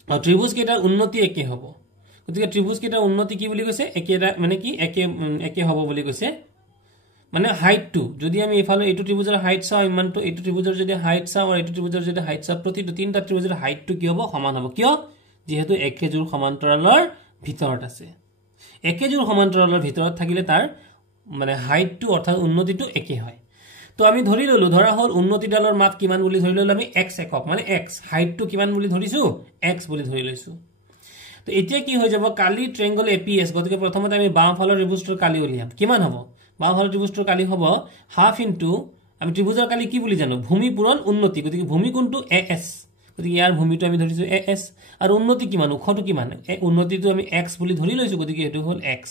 আৰু ত্ৰিভুজ কেইটাৰ উন্নতি একে হ'ব গতিকে ত্ৰিভুজ কেইটাৰ উন্নতি কি বুলি কৈছে একেটা মানে কি একে হ'ব বুলি কৈছে মানে হাইট টু যদি আমি ইফালে এইটো ত্ৰিভুজৰ হাইট চাও ইমানটো এইটো ত্ৰিভুজৰ যদি হাইট চাও আৰু এইটো ত্ৰিভুজৰ যদি হাইট চাও প্ৰতিটো তিনটা ত্ৰিভুজৰ হাইটটো কি হ'ব সমান হ'ব কিয় যেহেতু একেজোৰ সমান্তৰালৰ ভিতৰত আছে একেজোৰ সমান্তৰালৰ ভিতৰত থাকিলে তাৰ মানে হাইটটো অৰ্থাৎ উন্নতিটো একে হয় তো আমি ধৰি ললো ধৰা হল উন্নতিডালৰ মাপ কিমান বুলি ধৰি ললো আমি x একক মানে x হাইটটো কিমান বুলি ধৰিছো x বুলি ধৰি লৈছো তো এতিয়া কি হৈ যাব কালি ট্ৰায়াঙ্গল APS গতিকে প্ৰথমতে আমি বাওঁফালৰ ত্ৰিভুজটোৰ কালি উলিয়াম কিমান হ'ব বাওঁফালৰ ত্ৰিভুজটোৰ কালি হ'ব হাফ ইনটু আমি ত্ৰিভুজৰ কালি কি বুলি জানো ভূমি পূৰণ উন্নতি গতিকে ভূমি কোনটো AS গতিকে ইয়াৰ ভূমিটো আমি ধৰিছো AS আৰু উন্নতি কিমান উখটো কিমান উন্নতিটো আমি x বুলি ধৰি লৈছো গতিকে এটো হ'ল x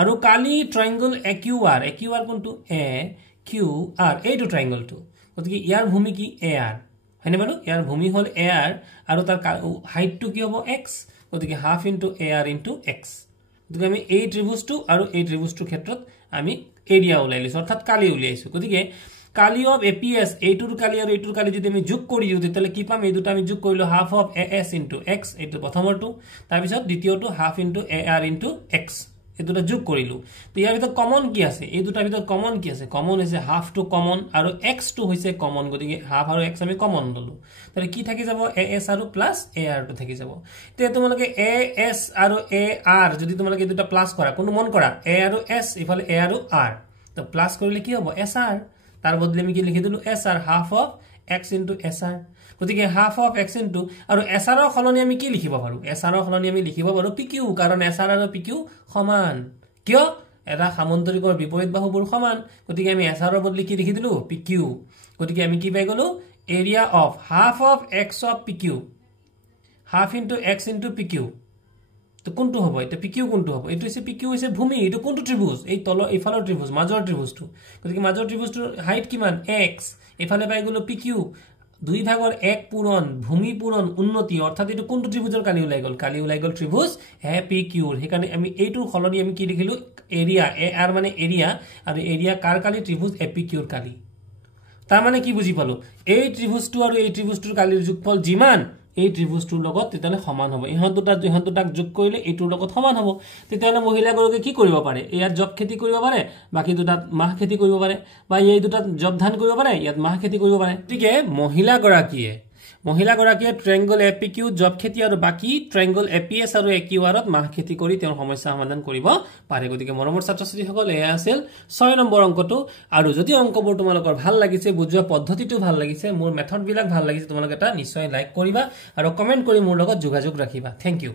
আৰু কালি ট্ৰায়াঙ্গল AQR কোনটো AQR এইটো ট্ৰায়াঙ্গলটো গতিকে ইয়াৰ ভূমি কি AR হয়নে বাৰু ইয়াৰ ভূমি হ'ল AR আৰু তাৰ হাইটটো কি হ'ব x গতিকে half into AR into x গতিকে আমি এই ত্ৰিভুজটো আৰু এই ত্ৰিভুজটোৰ ক্ষেত্ৰত আমি এৰিয়া উলাইছো অৰ্থাৎ কালি উলিয়াইছো গতিকে কালি অফ APS এইটোৰ কালি আৰু এইটোৰ কালি যদি আমি যোগ কৰি দিও তেতিয়ালে কি পাম এই দুটা আমি যোগ কৰিলো half of AS into x এইটো প্ৰথমৰটো তাৰ পিছত দ্বিতীয়টো half into AR into x এই দুটা যোগ কৰিলো তো ইয়াৰ ভিতৰত কমন কি আছে এই দুটাৰ ভিতৰত কমন কি আছে কমন হৈছে হাফ টু কমন আৰু x টু হৈছে কমন গতিকে হাফ আৰু x আমি কমন ললো তাহলে কি থাকি যাব AS আৰু প্লাস AR টু থাকি যাব তে তোমালোকে AS আৰু AR যদি তোমালোকে এই দুটা প্লাস কৰা কোন মন কৰা A আৰু S ইফালে A আৰু R তো প্লাস কৰিলে কি হ'ব SR তার বদলে আমি কি লিখি দিলু SR half of x into SR গতিকে হাফ অফ x into আৰু SR ৰ সলনি আমি কি লিখিব পাৰো SR ৰ সলনি আমি লিখিব পাৰো PQ কাৰণ SR আৰু PQ সমান কিয় এটা সামন্তৰিকৰ বিপৰীত বাহুবোৰ সমান গতিকে আমি SR ৰ বদলি কি লিখি দিলো PQ গতিকে আমি কি পাই গলো area of half of x of PQ half into x into PQ তো কোনটো হ'ব এটা PQ কোনটো হ'ব এটো হৈছে PQ হৈছে ভূমি এটো কোনটো ত্ৰিভুজ এই তল ইফালৰ ত্ৰিভুজ মাজৰ ত্ৰিভুজটো গতিকে মাজৰ ত্ৰিভুজটোৰ হাইট কিমান x ইফালে পাই গলো PQ দুই ভাগৰ এক পূৰণ ভূমি পূৰণ উন্নতি অৰ্থাৎ এটো কোনটো ত্ৰিভুজৰ কালি ওলাই গল ত্ৰিভুজ PQ হেকাৰণে আমি এইটোৰ খলনি আমি কি লিখিলো এৰিয়া AR মানে এৰিয়া আৰু এৰিয়া কাৰ কালি ত্ৰিভুজ APQ ৰ কালি তাৰ মানে কি বুজি পালো এই ত্ৰিভুজটো আৰু এই ত্ৰিভুজটোৰ কালিৰ যোগফল যিমান এই ত্ৰিভুজটোৰ লগত তেতালে সমান হ'ব ইহত দুটাক যোগ কৰিলে এইটোৰ লগত সমান হ'ব তেতালে মহিলাগৰাকী কি কৰিব পাৰে ইয়াত জব খেতি কৰিব পাৰে বাকি দুটাত মাহ খেতি কৰিব পাৰে বা এই দুটাত জব ধান কৰিব পাৰে ইয়াত মাহ খেতি কৰিব পাৰে গতিকে মহিলাগৰাকীয়ে ট্ৰায়াঙ্গল APQ জব খেতি আৰু বাকি ট্ৰায়াঙ্গল APS আৰু AQR ত মাহ খেতি কৰি তেওঁৰ সমস্যা সমাধান কৰিব পাৰে গতিকে মৰমৰ ছাত্ৰ-ছাত্ৰীসকল এয়া আছিল 6 নম্বৰ অংকটো আৰু যদি অংকবোৰ তোমালোকৰ ভাল লাগিছে বুজোৱা পদ্ধতিটো ভাল লাগিছে মোৰ মেথড বিলাক ভাল লাগিছে তোমালোকে এটা নিশ্চয় লাইক কৰিবা আৰু কমেন্ট কৰি মোৰ লগত যোগাযোগ ৰাখিবা থ্যাংক ইউ